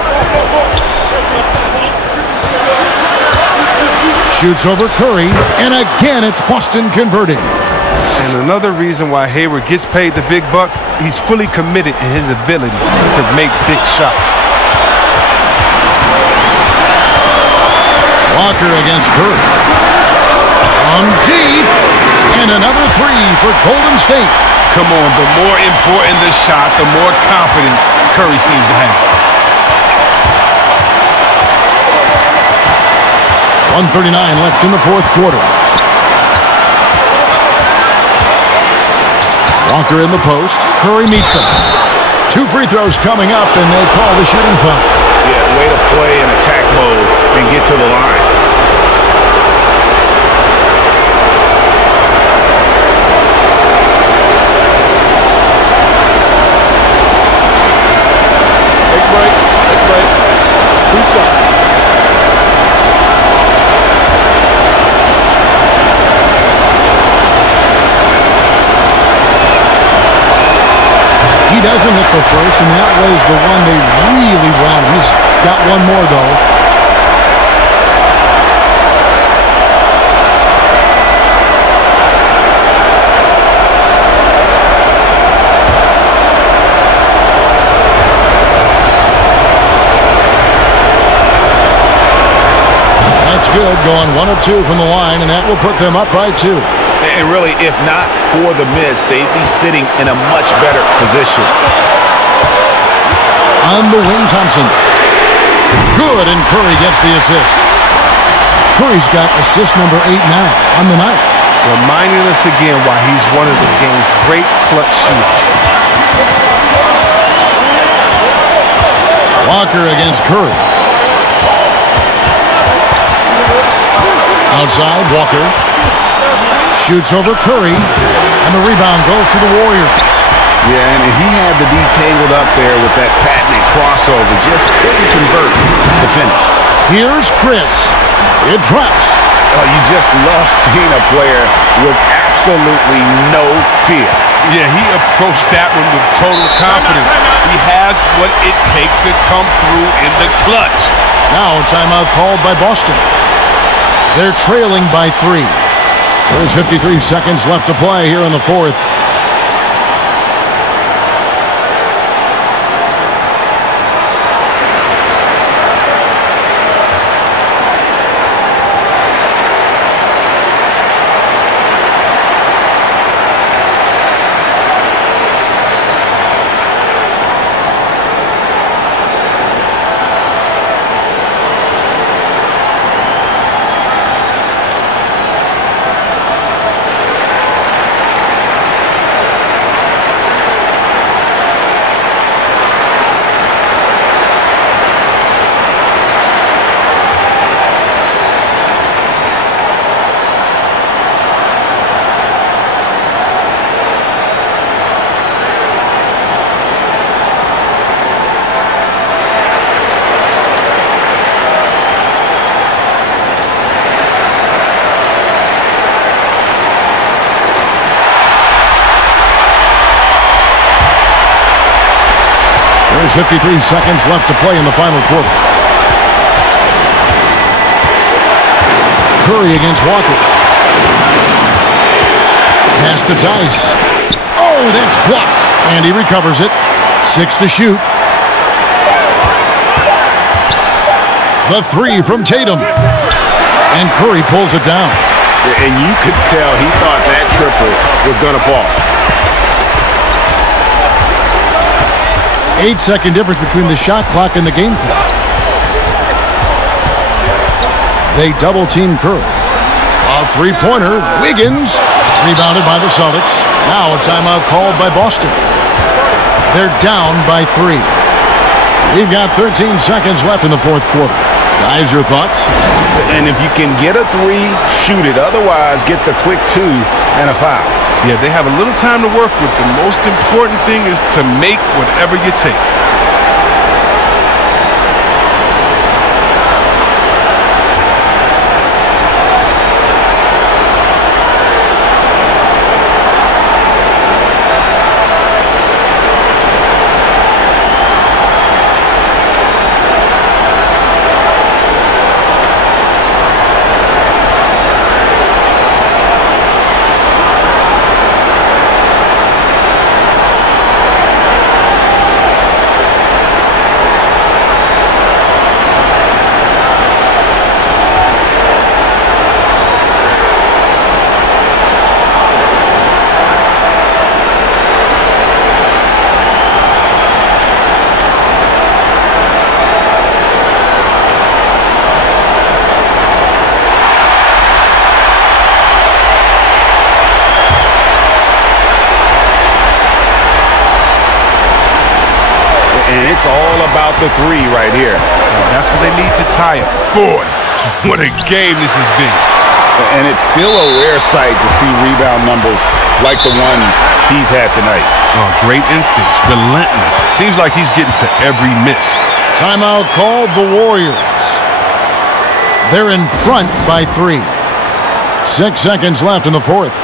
Shoots over Curry. And again, it's Boston converting. And another reason why Hayward gets paid the big bucks, he's fully committed in his ability to make big shots. Walker against Curry. From deep. And another three for Golden State. Come on, the more important the shot, the more confidence Curry seems to have. 1:39 left in the fourth quarter. Walker in the post. Curry meets him. 2 free throws coming up, and they call the shooting foul. Yeah, way to play in attack mode and get to the line. Take a break. Take a break. 2 shots. He doesn't hit the first, and that was the one they really wanted. He's got one more, though. That's good, going 1 of 2 from the line, and that will put them up by 2. And really, if not for the miss, they'd be sitting in a much better position. On the wing, Thompson. Good, and Curry gets the assist. Curry's got assist number 8 now on the night. Reminding us again why he's one of the game's great clutch shooters. Walker against Curry. Outside, Walker. Shoots over Curry, and the rebound goes to the Warriors. Yeah, and he had the D tangled up there with that patented crossover. Just couldn't convert the finish. Here's Chris. It drops. Oh, you just love seeing a player with absolutely no fear. Yeah, he approached that one with total confidence. He has what it takes to come through in the clutch. Now a timeout called by Boston. They're trailing by 3. There's 53 seconds left to play here in the fourth. There's 53 seconds left to play in the final quarter. Curry against Walker. Pass to Tice. Oh, that's blocked. And he recovers it. 6 to shoot. The 3 from Tatum. And Curry pulls it down. And you could tell he thought that triple was going to fall. 8-second difference between the shot clock and the game clock. They double-team Curry. A three-pointer, Wiggins, rebounded by the Celtics. Now a timeout called by Boston. They're down by 3. We've got 13 seconds left in the fourth quarter. Guys, your thoughts? And if you can get a 3, shoot it. Otherwise, get the quick 2 and a foul. Yeah, they have a little time to work with. The most important thing is to make whatever you take. And it's all about the 3 right here. That's what they need to tie it. Boy, what a game this has been. And it's still a rare sight to see rebound numbers like the ones he's had tonight. Oh, great instincts, relentless. Seems like he's getting to every miss. Timeout called the Warriors. They're in front by 3. 6 seconds left in the fourth.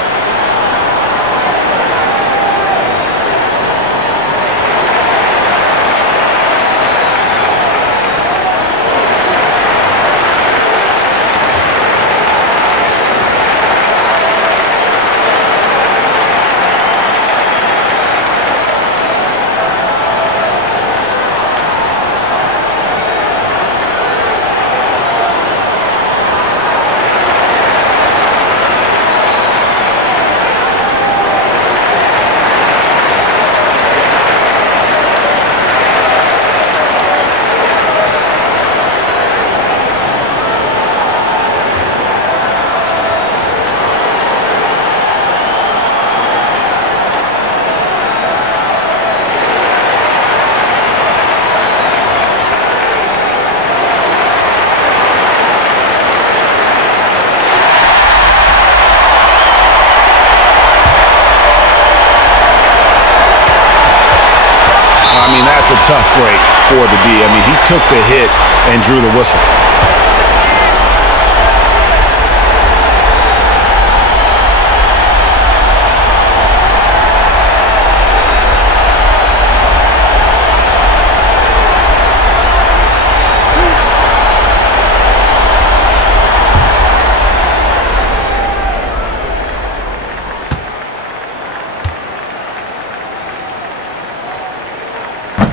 tough break for the D. I mean, he took the hit and drew the whistle.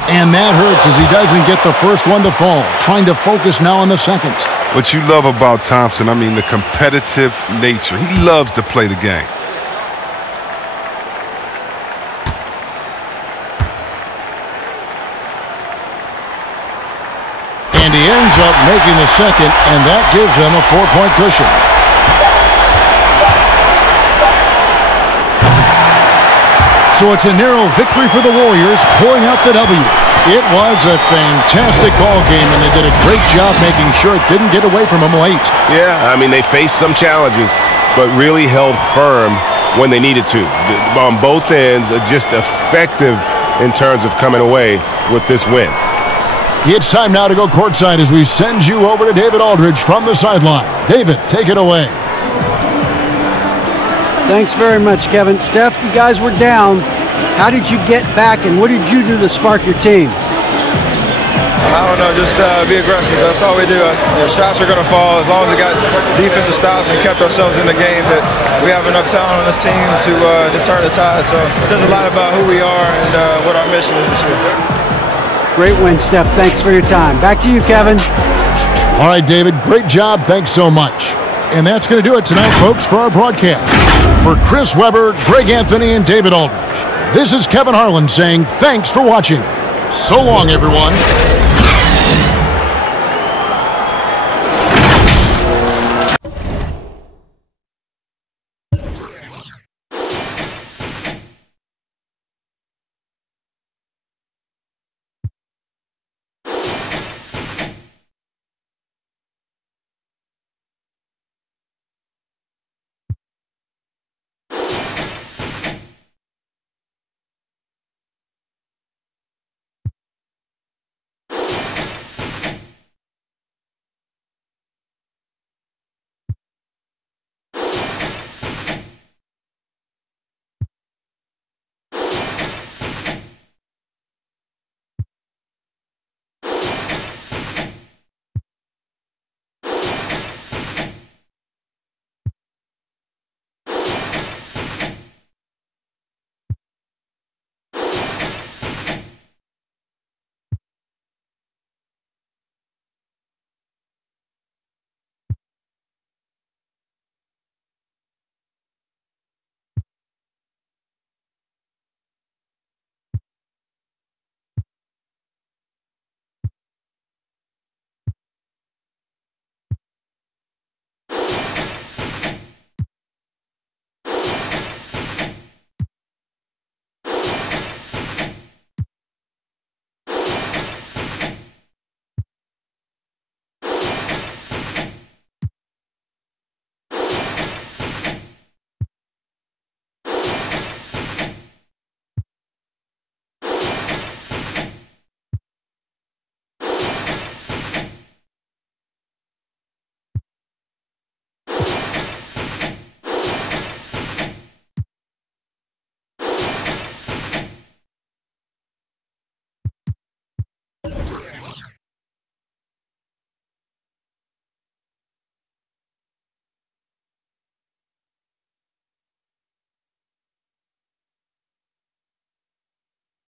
And that hurts as he doesn't get the first one to fall. Trying to focus now on the second. What you love about Thompson, I mean, the competitive nature. He loves to play the game. And he ends up making the second, and that gives them a 4-point cushion. So it's a narrow victory for the Warriors, pulling out the W. It was a fantastic ball game, and they did a great job making sure it didn't get away from them late. Yeah, I mean, they faced some challenges, but really held firm when they needed to. On both ends, just effective in terms of coming away with this win. It's time now to go courtside as we send you over to David Aldridge from the sideline. David, take it away. Thanks very much, Kevin. Steph, you guys were down. How did you get back, and what did you do to spark your team? I don't know, just be aggressive. That's all we do. Shots are going to fall as long as we got defensive stops and kept ourselves in the game. That we have enough talent on this team to turn the tide. So it says a lot about who we are and what our mission is this year. Great win, Steph. Thanks for your time. Back to you, Kevin. All right, David, great job. Thanks so much. And that's going to do it tonight, folks, for our broadcast. For Chris Webber, Greg Anthony, and David Aldridge, this is Kevin Harlan saying thanks for watching. So long, everyone.